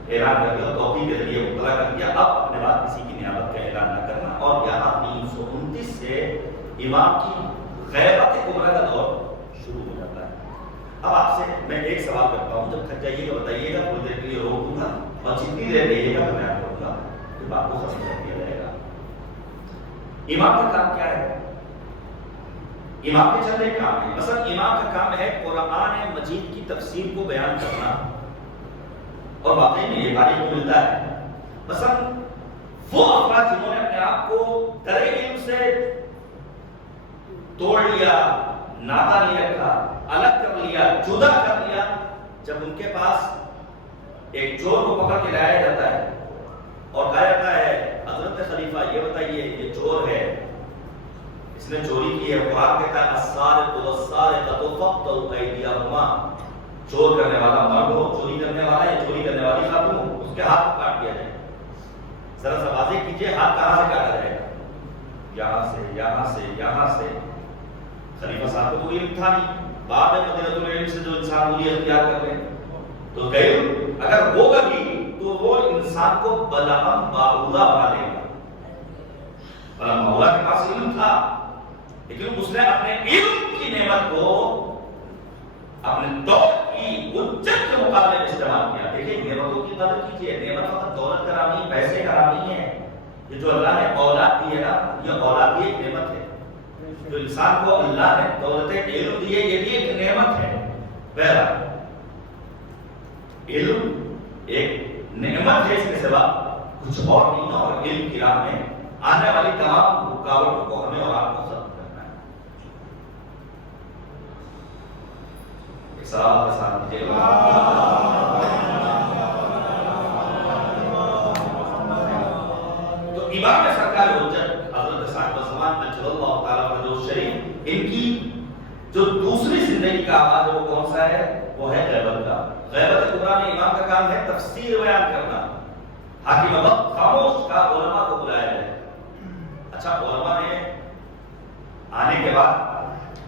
اعلان کر دیا، توقیع کے ذریعے مطلع کر دیا اب اپنے بعد کسی کی نیابت کا اعلان نہ کرنا۔ اور یہاں 329 سے امام کی غیبت کبریٰ کا دور شروع ہو جاتا ہے۔ اب آپ سے میں ایک سوال کرتا ہوں، جب تھک جائیے گا بتائیے گا، تھوڑی دیر کے لیے روک دوں گا، اور جتنی دیر رہیے گا میں بیان کروں گا، پھر بات کو ختم کر دیا جائے گا۔ امام کا کام کیا ہے؟ امام کے چند ایک کام ہے۔ مثلا امام کا کام ہے قرآن مجید کی تفسیر کو بیان کرنا، اور واقعی میں یہ تاریخ کو ملتا ہے۔ مثلا وہ افراد جنہوں نے اپنے آپ کو در علم سے توڑ لیا، ناتا نہیں رکھا، الگ کر لیا، جدا کر لیا، جب ان کے پاس ایک چور کو پکڑ کے لایا جاتا ہے اور کہا جاتا ہے حضرت خلیفہ یہ بتائیے یہ چور ہے، اس نے چوری کی ہے، قرآن کہتا ہے السارق والسارقۃ فاقطعوا ایدیہما، چور کرنے والا مرد ہو، چوری کرنے والا یا چوری کرنے والی خاتون ہو، اس کے ہاتھ کو کاٹ دیا جائے۔ ذرا سا واضح کیجئے ہاتھ کہاں سے کاٹا جائے گا؟ یہاں سے، یہاں سے، یہاں سے۔ خلیفہ صاحب کو کوئی علم تھا نہیں، بعد میں مدینہ العلم سے جو انسان ولی اختیار کر رہے ہیں، تو علم اگر ہوگا بھی تو وہ انسان کو بلعم باعوضہ بنا دے گا۔ بلعم باعوضہ کے پاس علم تھا، لیکن اس نے اپنے علم کی نعمت کو اپنے دور کی حجت کے مقابلے میں استعمال کیا۔ دیکھیں نعمتوں کی قدر کیجئے، نعمت فقط دولت کا نام نہیں، پیسے کا نام نہیں ہے۔ یہ جو اللہ نے اولاد دی ہے نا، یہ اولاد بھی ایک نعمت ہے۔ جو انسان کو اللہ نے دولت علم دی ہے یہ بھی ایک نعمت ہے۔ بہرحال علم ایک نعمت ہے، اس کے سوا کچھ اور نہیں ہے، اور علم کی راہ میں آنے والی تمام رکاوٹوں کو ہمیں اور آپ کو ختم کرنا ہے۔ ایک سلام کے ساتھ دیجیے تو امام سرکار حجت حضرت صاحب زمان اجل اللہ تعالیٰ فردوس شریف، ان کی جو دوسری زندگی کا آغاز ہے وہ کون سا ہے؟ وہ ہے غیبت کا۔ غیبت کبریٰ میں امام کا کام ہے تفسیر بیان کرنا، حاکم وقت خاموش کا علماء کو بلایا جائے۔ اچھا علماء نے آنے کے بعد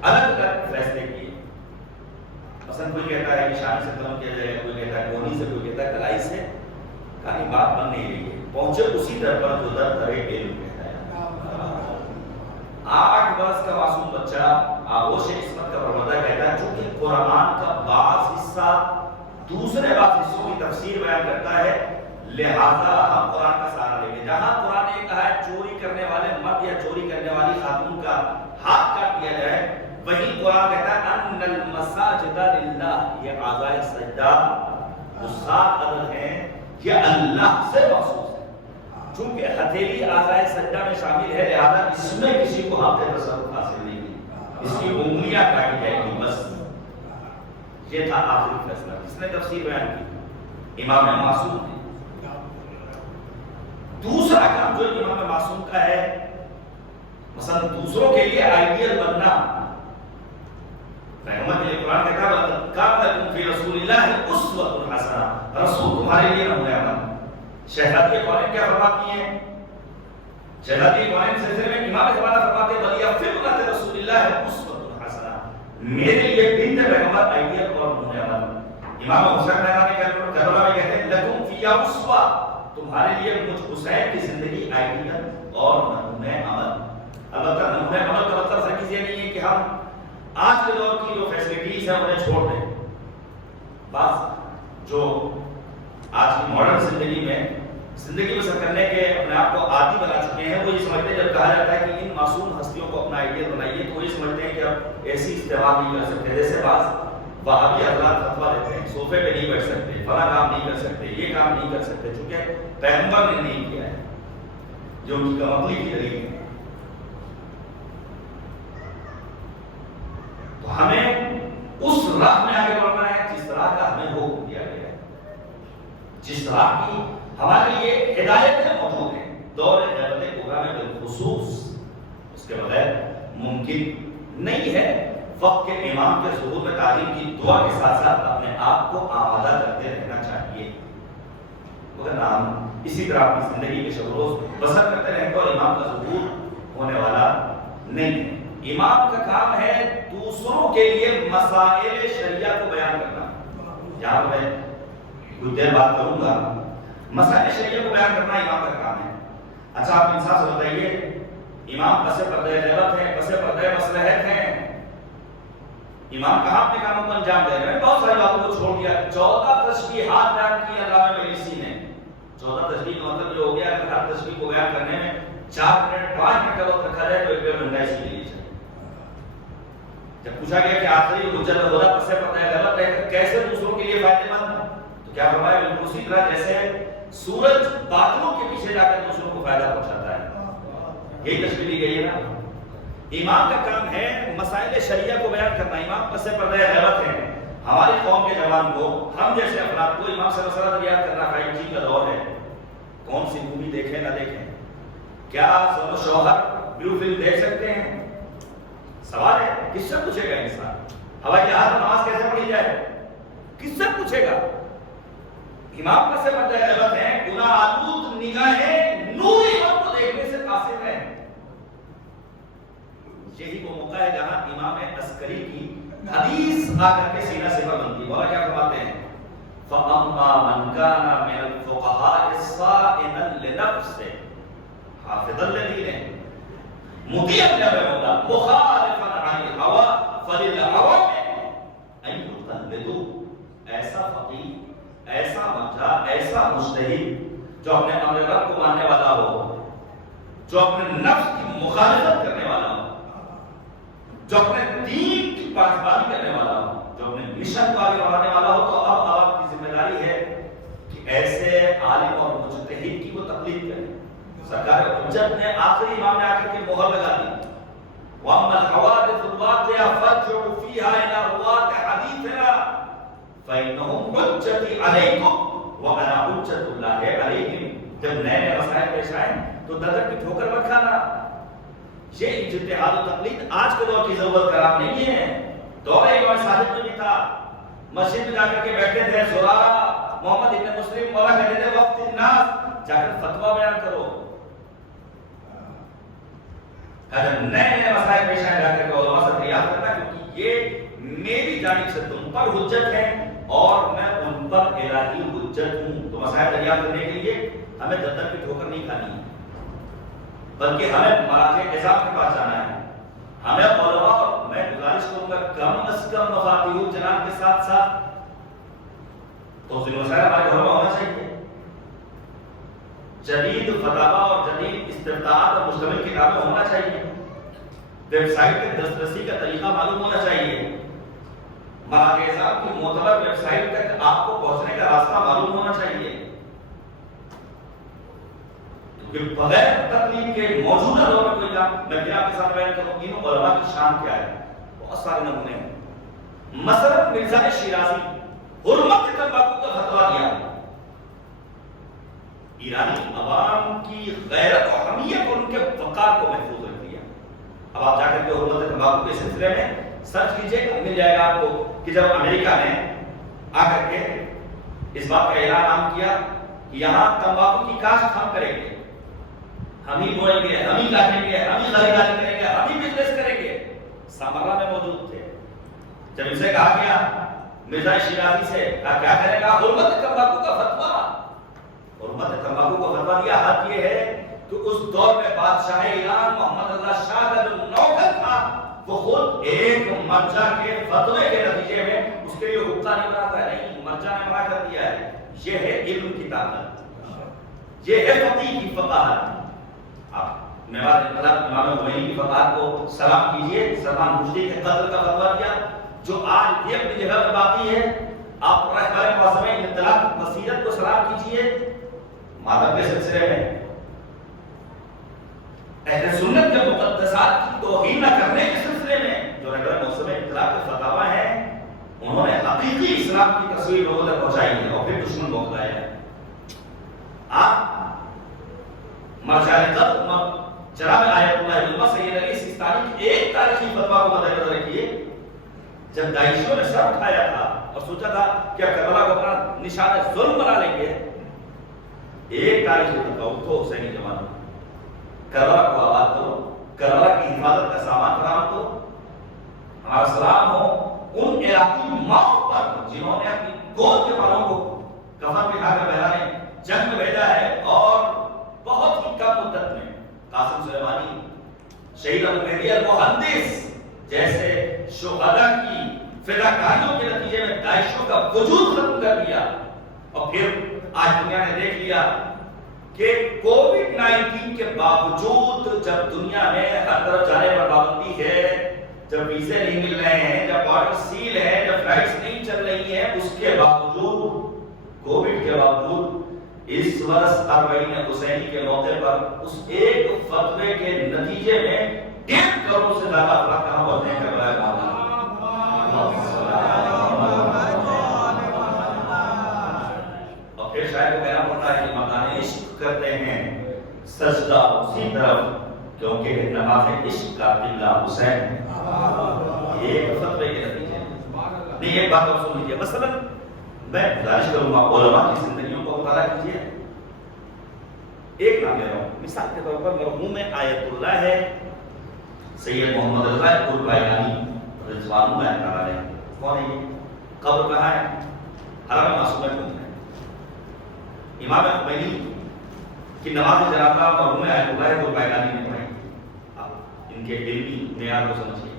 الگ الگ فیصلے کیے۔ مثلا کوئی کہتا ہے کہ شان سے ختم کیا جائے، کوئی کہتا ہے کونی سے، کوئی کہتا ہے کلائی سے۔ کہیں بات بن نہیں رہی ہے، پہنچے اسی در پر جو در درے علم کہتا ہے۔ 8 برس کا معصوم بچہ آغوش عصمت کا پروردہ کہتا ہے چونکہ قرآن کا بعض حصہ دوسرے بعض حصوں کی تفسیر بیان کرتا ہے، لہذا ہم قرآن کا سہارا لیں گے۔ جہاں قرآن نے کہا ہے چوری کرنے والے مرد یا چوری کرنے والی خاتون کا ہاتھ کاٹ دیا جائے، وہی قرآن کہتا ہے ان المساجد للہ، یہ اعضائے سجدہ جو 7 عدد ہیں یہ اللہ سے مخصوص ہے. چونکہ ہتھیلی اعضائے سجدہ میں شامل ہے، لہذا اس میں کسی کو حق تصرف حاصل نہیں ہے، اس کی انگلیاں کاٹی جائیں گی بس. یہ تھا آخری فیصلہ. کس نے تفسیر بیان کی؟ امام معصوم نے. دوسرا کام جو امام معصوم کا ہے، مثلا دوسروں کے لیے آئیڈیل بننا. رحمت اللہ قرآن کہتا ہے کان لکم فی رسول اللہ اسوۃ حسنہ، رسول تمہارے لیے نمونہ عمل. شہزادی قرآن کیا فرماتی ہیں؟ شہزادی قرآن سلسلے میں امام زمانہ فرماتے ہیں ولی فطنۃ رسول اللہ اسوۃ حسنہ، میرے لیے بنت پیغمبر آئیڈیل اور نمونہ عمل. امام حسین کربلا میں کہتے ہیں لکم فی اسوہ، تمہارے لیے مجھ حسین کی زندگی آئیڈیل اور نمونہ عمل. البتہ نمونہ عمل کا مطلب ہرگز یہ نہیں ہے کہ ہم آج کے دور کی جو فیسلٹیز ہیں انہیں چھوڑ دیں. بعض جو آج کی ماڈرن زندگی میں زندگی بسر کرنے کے اپنے آپ کو عادی بنا چکے ہیں، وہ یہ سمجھتے ہیں جب کہا جاتا ہے کہ ان معصوم ہستیوں کو اپنا آئیڈیل بنائیے تو وہ یہ سمجھتے ہیں کہ اب ایسی استعمال نہیں کر سکتے. جیسے بعض وہابی حضرات فتویٰ دیتے ہیں صوفے پہ نہیں بیٹھ سکتے، فلاں کام نہیں کر سکتے، یہ کام نہیں کر سکتے، چونکہ پیغمبر نے نہیں کیا ہے، جو ان کی کمپلی کی دلیل ہے. تو ہمیں اس راہ میں آگے بڑھنا ہے جس طرح کا ہمیں حکم دیا گیا ہے، جس طرح کی ہمارے لیے ہدایتیں موجود ہیں. دور غیبت کبریٰ میں بالخصوص اس کے بغیر ممکن نہیں ہے. وقت کے امام کے ظہور میں تعلیم کی دعا کے ساتھ ساتھ اپنے آپ کو آمادہ کرتے رہنا چاہیے. مگر ہم اسی طرح اپنی زندگی کے شب و روز بسر کرتے رہیں گے اور امام کا ظہور ہونے والا نہیں ہے. امام کا کام ہے دوسروں کے لیے مسائل شریعہ کو بیان کرنا. یہاں میں کچھ دیر بات کروں گا. مسائل شریعہ کو بیان کرنا امام کا کام ہے. اچھا آپ انصاف سے بتائیے، امام پس پردہ غیبت ہیں، پس پردہ مصلحت ہیں، امام کہاں اپنے کاموں کو انجام دے رہے ہیں؟ بہت ساری باتوں کو چھوڑ دیا. 14 تشبیہات بیان کی علامہ مجلسی نے. 14 تشبیہ کا مطلب یہ ہو گیا کہ ہر تشبیہ کو بیان کرنے میں 4 منٹ 5 منٹ کا وقت رکھا جائے تو 1 گھنٹہ اسی کے لیے چاہیے. جب پوچھا گیا کہ آخری حجت الہدیٰ پس پردہ غیبت رہ کر کیسے دوسروں کے لیے فائدہ مند، تو کیا فرمایا بالکل اسی طرح جیسے سورج بادلوں کے پیچھے جا کر دوسروں کو فائدہ پہنچاتا ہے. یہی تشبیہ دی گئی ہے نا. امام کا کام ہے مسائل شریعہ کو بیان کرنا. امام پس پردہ غیبت ہے. ہماری قوم کے جوان کو، ہم جیسے افراد کو امام سے مسئلہ دریافت کرنا 5G کا دور ہے. کون سی مووی دیکھیں نہ دیکھیں، کیا شوہر بلو فلم دیکھ سکتے ہیں؟ سوال ہے کس سے پوچھے گا انسان؟ ہوائی جہاز میں نماز کیسے پڑھی جائے، کس سے پوچھے گا؟ امام پس پردہ غیبت ہیں. گناہ آلود نگاہیں نوری وقت کو دیکھنے سے قاصر ہیں. یہی وہ موقع ہے جہاں امام عسکری کی حدیث آ کر کے سینہ سے پر بنتی. مولا کیا فرماتے ہیں؟ فَأَمَّا مَنْ كَانَ مِنَ الْفُقَهَاءِ صَائِمًا لِنَفْسِهِ حَافِظًا لِدِينِهِ مُطِيعًا لِرَسُولِهِ مُخَالِفًا عَنِ الْهَوَىٰ فَلِلْعَوَامِ أَن يُقَلِّدُوا. ایسا فقیہ، ایسا مرجع، ایسا مجتہد جو اپنے امر رب کو ماننے والا ہو، جو اپنے نفس کی مخالفت کرنے والا ہو، جو اپنے دین کی پاسبانی کرنے والا ہو، جو اپنے مشن کو آگے بڑھانے والا ہو، تو اب آپ کی ذمہ داری ہے کہ ایسے عالم اور مجتہد کی وہ تقلید کریں. سرکار حجت نے آخری امام نے آ کر کے مہر لگا دی. وَأَمَّا الْحَوَادِثُ الْوَاقِعَةُ فَارْجِعُوا فِيهَا إِلَىٰ رُوَاةِ حَدِيثِنَا فَإِنَّهُمْ حُجَّتِي عَلَيْكُمْ وَأَنَا حُجَّةُ اللَّهِ عَلَيْهِمْ. جب نئے مسائل پیش آئیں تو ددر کی ٹھوکر مت کھانا. یہ اجتہاد و تقلید آج کے دور کی ضرورت قرار نہیں ہے. دور امام صادق میں بھی تھا. مسجد میں جا کر کے بیٹھتے تھے زرارہ محمد ابن مسلم مولا کہتے تھے وقت الناس، جا کر فتویٰ بیان کرو. اگر نئے نئے مسائل پیش آئیں جا کر کے علماء سے دریافت کرنا، کیونکہ یہ میری جانب سے تم پر حجت ہے اور میں ان پر الہی حجت ہوں. تو مسائل دریافت کرنے کے لیے ہمیں ددر کی ٹھوکر نہیں کھانی ہے، بلکہ ہمیں مراجع اعظام کے پاس جانا ہے. ہمیں علماء، اور میں گزارش کروں گا کم از کم مفاتیح الجنان کے ساتھ ساتھ توضیح مسائل ہمارے گھروں میں ہونا چاہیے. جدید فتاوا اور جدید استفتاءات اور مشتمل کتابیں ہونا چاہیے. ویب سائٹ کے دسترسی کا طریقہ معلوم ہونا چاہیے، مراکز صاحب کی معتبر ویب سائٹ تک آپ کو پہنچنے کا راستہ معلوم ہونا چاہیے، کیونکہ بغیر تکلیف کے موجودہ دور میں کوئی کام، میں پھر آپ کے ساتھ بیان کروں ان علماء کی شان کیا ہے، بہت سارے نمونے ہیں۔ مثلا مرزا شیرازی حرمت تمباکو کا فتویٰ دیا، ایرانی عوام کی غیرت اور حمیت اور ان کے وقار کو محفوظ رکھ دیا۔ اب آپ جا کر کے حرمت تمباکو کے سلسلے میں سرچ کیجئے، مل جائے گا آپ کو کہ جب امریکہ نے آ کر کے اس بات کا اعلان عام کیا کہ یہاں تمباکو کی کاشت ہم کریں گے، ہم ہی بوئیں گے، ہم ہی کاٹیں گے، ہم ہی خریداری کریں گے، ہم ہی بزنس کریں گے، سامرا میں موجود تھے۔ جب ان سے کہا گیا مرزا شیرازی سے کہا کیا کرے گا، حرمت تمباکو کا فتویٰ، حرمت تمباکو کا فتویٰ دیا۔ حد یہ ہے کہ اس دور میں بادشاہ ایران محمد رضا شاہ کا جو نوکر تھا وہ خود ایک مرجع کے فتوے کے نتیجے میں اس کے لیے حکم نہیں بناتا ہے، نہیں، مرجع نے منع کر دیا ہے۔ یہ ہے علم کی طاقت، یہ ہے فقیہ کی فقاہت۔ آپ میوات انقلاب امام خمینی کی فقاہت کو سلام کیجئے، سلمان رشدی کے قتل کا فتویٰ دیا جو آج بھی اپنی جگہ پر باقی ہے۔ آپ رہبر معظم انطلاق بصیرت کو سلام کیجئے۔ ماتم کے سلسلے میں اہل سنت کے مقدسات کی توہین نہ کرنے کے سلسلے میں جو رہبر معظم انطلاق کے فتاوی ہیں، انہوں نے حقیقی اسلام کی تصویر لوگوں تک پہنچائی ہے اور پھر دشمن کو بتایا ہے۔ آپ مرجع قلب جناب آیت اللہ علمہ سید علی سیستانی کی ایک تاریخی فتویٰ کو مد نظر رکھیے۔ جب داعشیوں نے سر اٹھایا تھا اور سوچا تھا کہ اب کربلا کو اپنا نشان ظلم بنا لیں گے، ایک تاریخی فتویٰ اٹھو حسینی جوانوں، کربلا کو آباد کرو، کربلا کی حفاظت کا سامان فراہم کرو، ہمارا سلام ہو ان عراقی ماؤں پر جنہوں نے اپنی گود کے بالوں کو کفن بٹھا کر بہرانے جنگ میں بھیجا ہے اور بہت ہی کم مدت میں قاسم سلیمانی، شہید ابو مہدی المہندس جیسے شہداء کی فداکاریوں کے نتیجے میں داعشوں کا وجود ختم کر دیا۔ اور پھر آج دنیا نے دیکھ لیا کہ کووڈ-19 کے باوجود جب دنیا میں ہر طرف جانے پر پابندی ہے، جب ویزے نہیں مل رہے ہیں، جب بارڈر سیل ہے، جب فلائٹس نہیں چل رہی ہیں، اس کے باوجود کووڈ کے باوجود اس برس اربعین حسینی کے موقع پر اس ایک فتوے کے نتیجے میں 1.5 کروڑ سے زیادہ افراد کہاں پہنچے ہیں کربلا معاملہ۔ اور پھر شاید کو کہنا پڑتا ہے کہ مردان عشق کرتے ہیں سجدہ اسی طرف کیونکہ نماز عشق کا قبلہ حسین ہے۔ ایک فتوے کے نتیجے نہیں، ایک بات اور سن لیجیے، مثلا میں گزارش کروں گا علماء کی زندگیوں کو مطالعہ کیجیے۔ ایک نام لے رہا ہوں مثال کے طور پر، مرحوم آیت اللہ ہے سید محمد رضا قربانی رضوان اللہ تعالیٰ علیہ، کون ہے یہ؟ قبر کہاں ہے؟ حرم معصومہ میں ہے۔ امام خمینی کی نماز جنازہ مرحوم آیت اللہ قربانی نے پڑھائی۔ آپ ان کے علمی معیار کو سمجھیے۔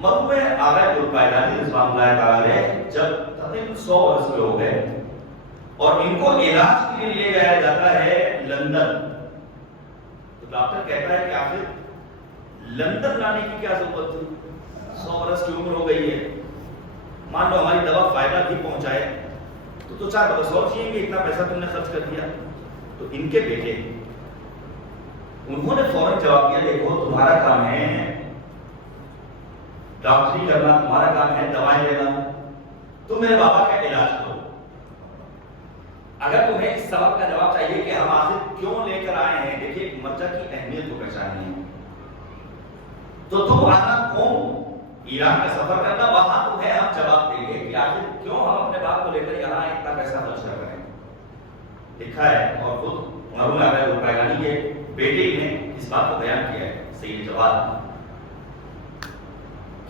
مرحوم آغا قربانی رضوان اللہ تعالیٰ علیہ جب تقریباً 100 برس کے ہو گئے اور ان کو علاج کے لیے لے جایا جاتا ہے لندن، تو ڈاکٹر کہتا ہے کہ آخر لندن لانے کی کیا ضرورت تھی، 100 برس کی عمر ہو گئی ہے، مان لو ہماری دوا فائدہ بھی پہنچائے تو 2-4 برس اور چاہیے کہ اتنا پیسہ تم نے خرچ کر دیا۔ تو ان کے بیٹے انہوں نے فوراً جواب دیا، دیکھو تمہارا کام ہے ڈاکٹری کرنا، تمہارا کام ہے دوائیں دینا، تم میرے بابا کا علاج کرو۔ اگر تمہیں اس سوال کا جواب چاہیے کہ ہم آخر کیوں لے کر آئے ہیں، دیکھیے مرجع کی اہمیت کو پہچاننی ہے، تو تم آنا قوم ایران کا سفر کرنا، وہاں تمہیں ہم جواب دیں گے کہ آخر کیوں ہم اپنے باپ کو لے کر یہاں اتنا پیسہ خرچ کر رہے ہیں۔ لکھا ہے اور خود مرحوم آغا قربانی کے بیٹے نے اس بات کو بیان کیا ہے، سید جواد،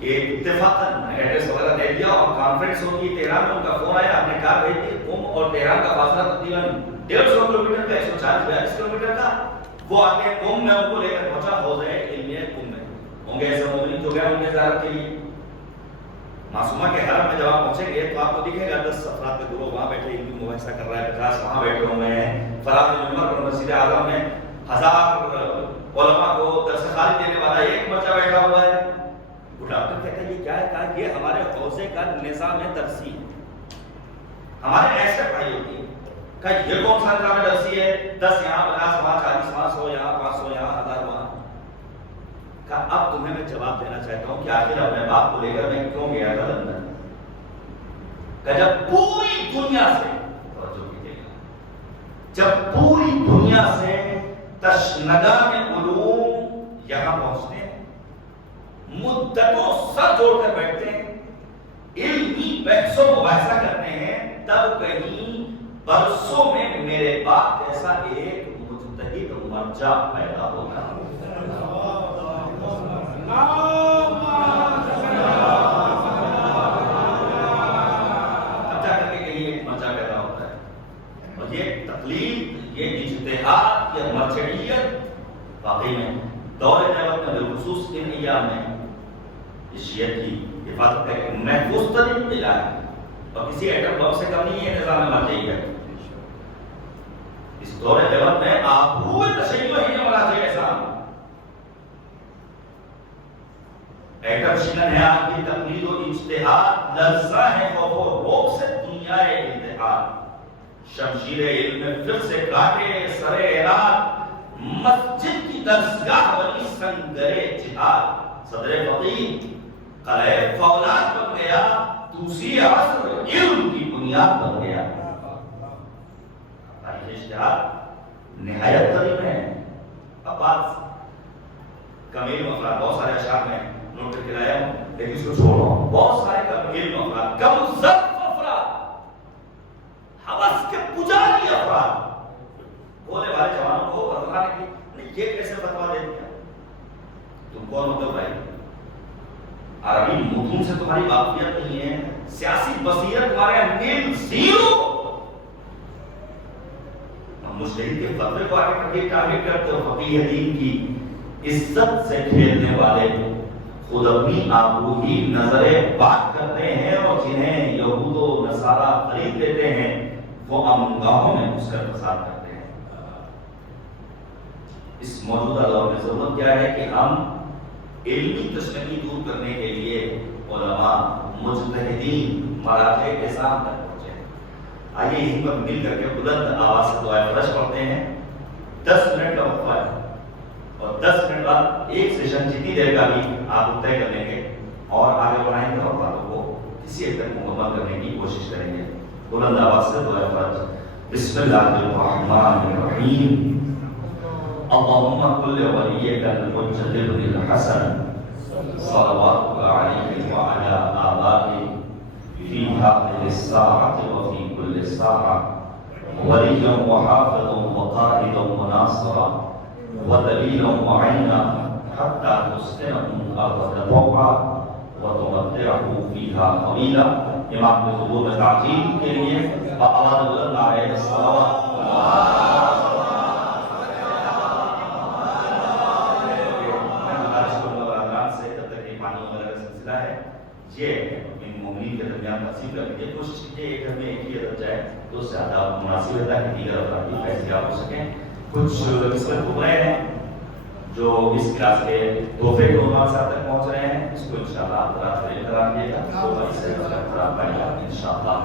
کہ اتفاقاً ایڈریس وغیرہ دے دیا اور کانفرنس ہوگی تہران میں، ان کا فون آیا، اپنے کار بھیج دی، قم اور تہران کا فاصلہ تقریباً 150 کلومیٹر کا، 140-142 کلومیٹر کا، وہ آگے قم میں ان کو لے کر پہنچا حوض علمیہ قم میں، ہوں گے ایسے مومنین جو گئے ان کے زیارت کے لیے۔ معصومہ کے حرم میں جب آپ پہنچیں گے تو آپ کو دکھے گا 10 افراد کا گروہ وہاں بیٹھے ہندو مباحثہ کر رہا ہے، 50 وہاں بیٹھے ہوئے ہیں، فراغ منبر پر مسجد اعظم میں 1000 علماء کو درس خالی دینے والا ایک بچہ بیٹھا ہوا ہے. وہ ڈاکٹر کہتا ہے یہ کیا ہے؟ کہا یہ ہمارے حوزے کا نظام ہے درسی. ہمارے ایسے پڑھائی ہوتی ہے. کہا یہ کون سا نظام درسی ہے؟ 10 یہاں 50 وہاں 40 وہاں 100 یہاں 500 یہاں 1000 وہاں. کہا اب تمہیں میں جواب دینا چاہتا ہوں کہ آخر اپنے باپ کو لے کر میں کیوں گیا تھا لندن. کہ جب پوری دنیا سے تشنگان علوم یہاں پہنچتے ہیں, مدتوں سر جوڑ کر بیٹھتے ہیں, علمی بحث و مباحثہ کرتے ہیں, تب کہیں برسوں میں میرے باپ جیسا ایک مجتہد مرجع پیدا ہوگا. اب جا کر کے کہیں ایک مرجع پیدا ہوتا ہے. اور یہ تقلید, یہ اجتہاد, یہ مرجعیت واقعی میں دور نبوت میں بالخصوص ان ایام میں اس شیعت کی حفاظت کا ایک محفوظ ترین قلعہ ہے. اور کسی ایٹم بم سے کم نہیں ہے نظام مرجعیت. اس دور نبوت میں آبرو تشیع ہی مرجع اسلام. ایٹم شکن ہے آپ کی تقلید و اجتہاد, لرزہ ہے خوف و روب سے دنیا اتحاد. شمشیر علم فقہ سے کاٹے سر اعراض, مسجد کی درسگاہ بنی سنگر جہاد. صدر فقیہ قلعہ فولاد بن گیا, دوسری عصر علم کی بنیاد بن گیا. تاریخ اشتہار نہایت قریب ہے. عباس کمیل افراد بہت سارے اشعار میں نوٹ کر کے لایا ہوں, لیکن اس کو چھوڑ رہا ہوں. بہت سارے کمیل افراد, کم ضبط افراد, حوث کے پجاری افراد, بولے والے جوانوں کو بتلانے کی یہ کیسے فتوا دے دیا. تم کون ہوتے ہو بھائی؟ عربی متون سے تمہاری واقفیت نہیں ہے, سیاسی بصیرت تمہارے نیل زیرو. مجتہد کے فتوے کو آگے کر کے ٹارگیٹ کرتے ہو. فقیہ دین کی عزت سے کھیلنے والے خود اپنی آبرو ہی نظر بات کرتے ہیں, اور جنہیں یہود و نصارہ خرید لیتے ہیں وہ امنگاہوں میں گھس کر فساد کرتے ہیں. اس موجودہ دور میں ضرورت کیا ہے کہ ہم علمی تشنگی دور کرنے کے لیے علماء, مجتہدین, مراجع کے ساتھ تک پہنچے. آئیے یہیں پر مل کر کے بلند آواز سے دعائے فرش پڑھتے ہیں. 10 منٹ کا وقفہ ہے, اور 10 منٹ بعد ایک سیشن جتنی دیر کا بھی آپ طے کر لیں گے, اور آگے بڑھائیں گے اور باتوں کو کسی ایک تک مکمل کرنے کی کوشش کریں گے. بلند آواز سے دعائے فرش. بسم اللہ الرحمن الرحیم. اللهم كل وليك الحجة بن الحسن صلواتك عليه وعلى آبائه في هذه الساعة وفي كل ساعة وليا وحافظا وقائدا وناصرا ودليلا وعينا حتى تسكنه أرضك طوعا وتمتعه فيها طويلا. امام کے حضور میں تعظیم کے لیے آواز بلند آئے الصلوات. یہ ان مومنین کے درمیان تقسیم کر کے کوشش کیجیے ایک گھر میں ایک ہی عدد جائے تو زیادہ مناسب ہوتا ہے کہ دیگر افراد بھی فیصلہ ہو سکیں. کچھ اس میں ٹکڑے ہیں جو اس کلاس کے تحفے کے عنوان سے تک پہنچ رہے ہیں, اس کو انشاءاللہ آپ رات میں انتظار کیجیے گا. تو اس سے انشاءاللہ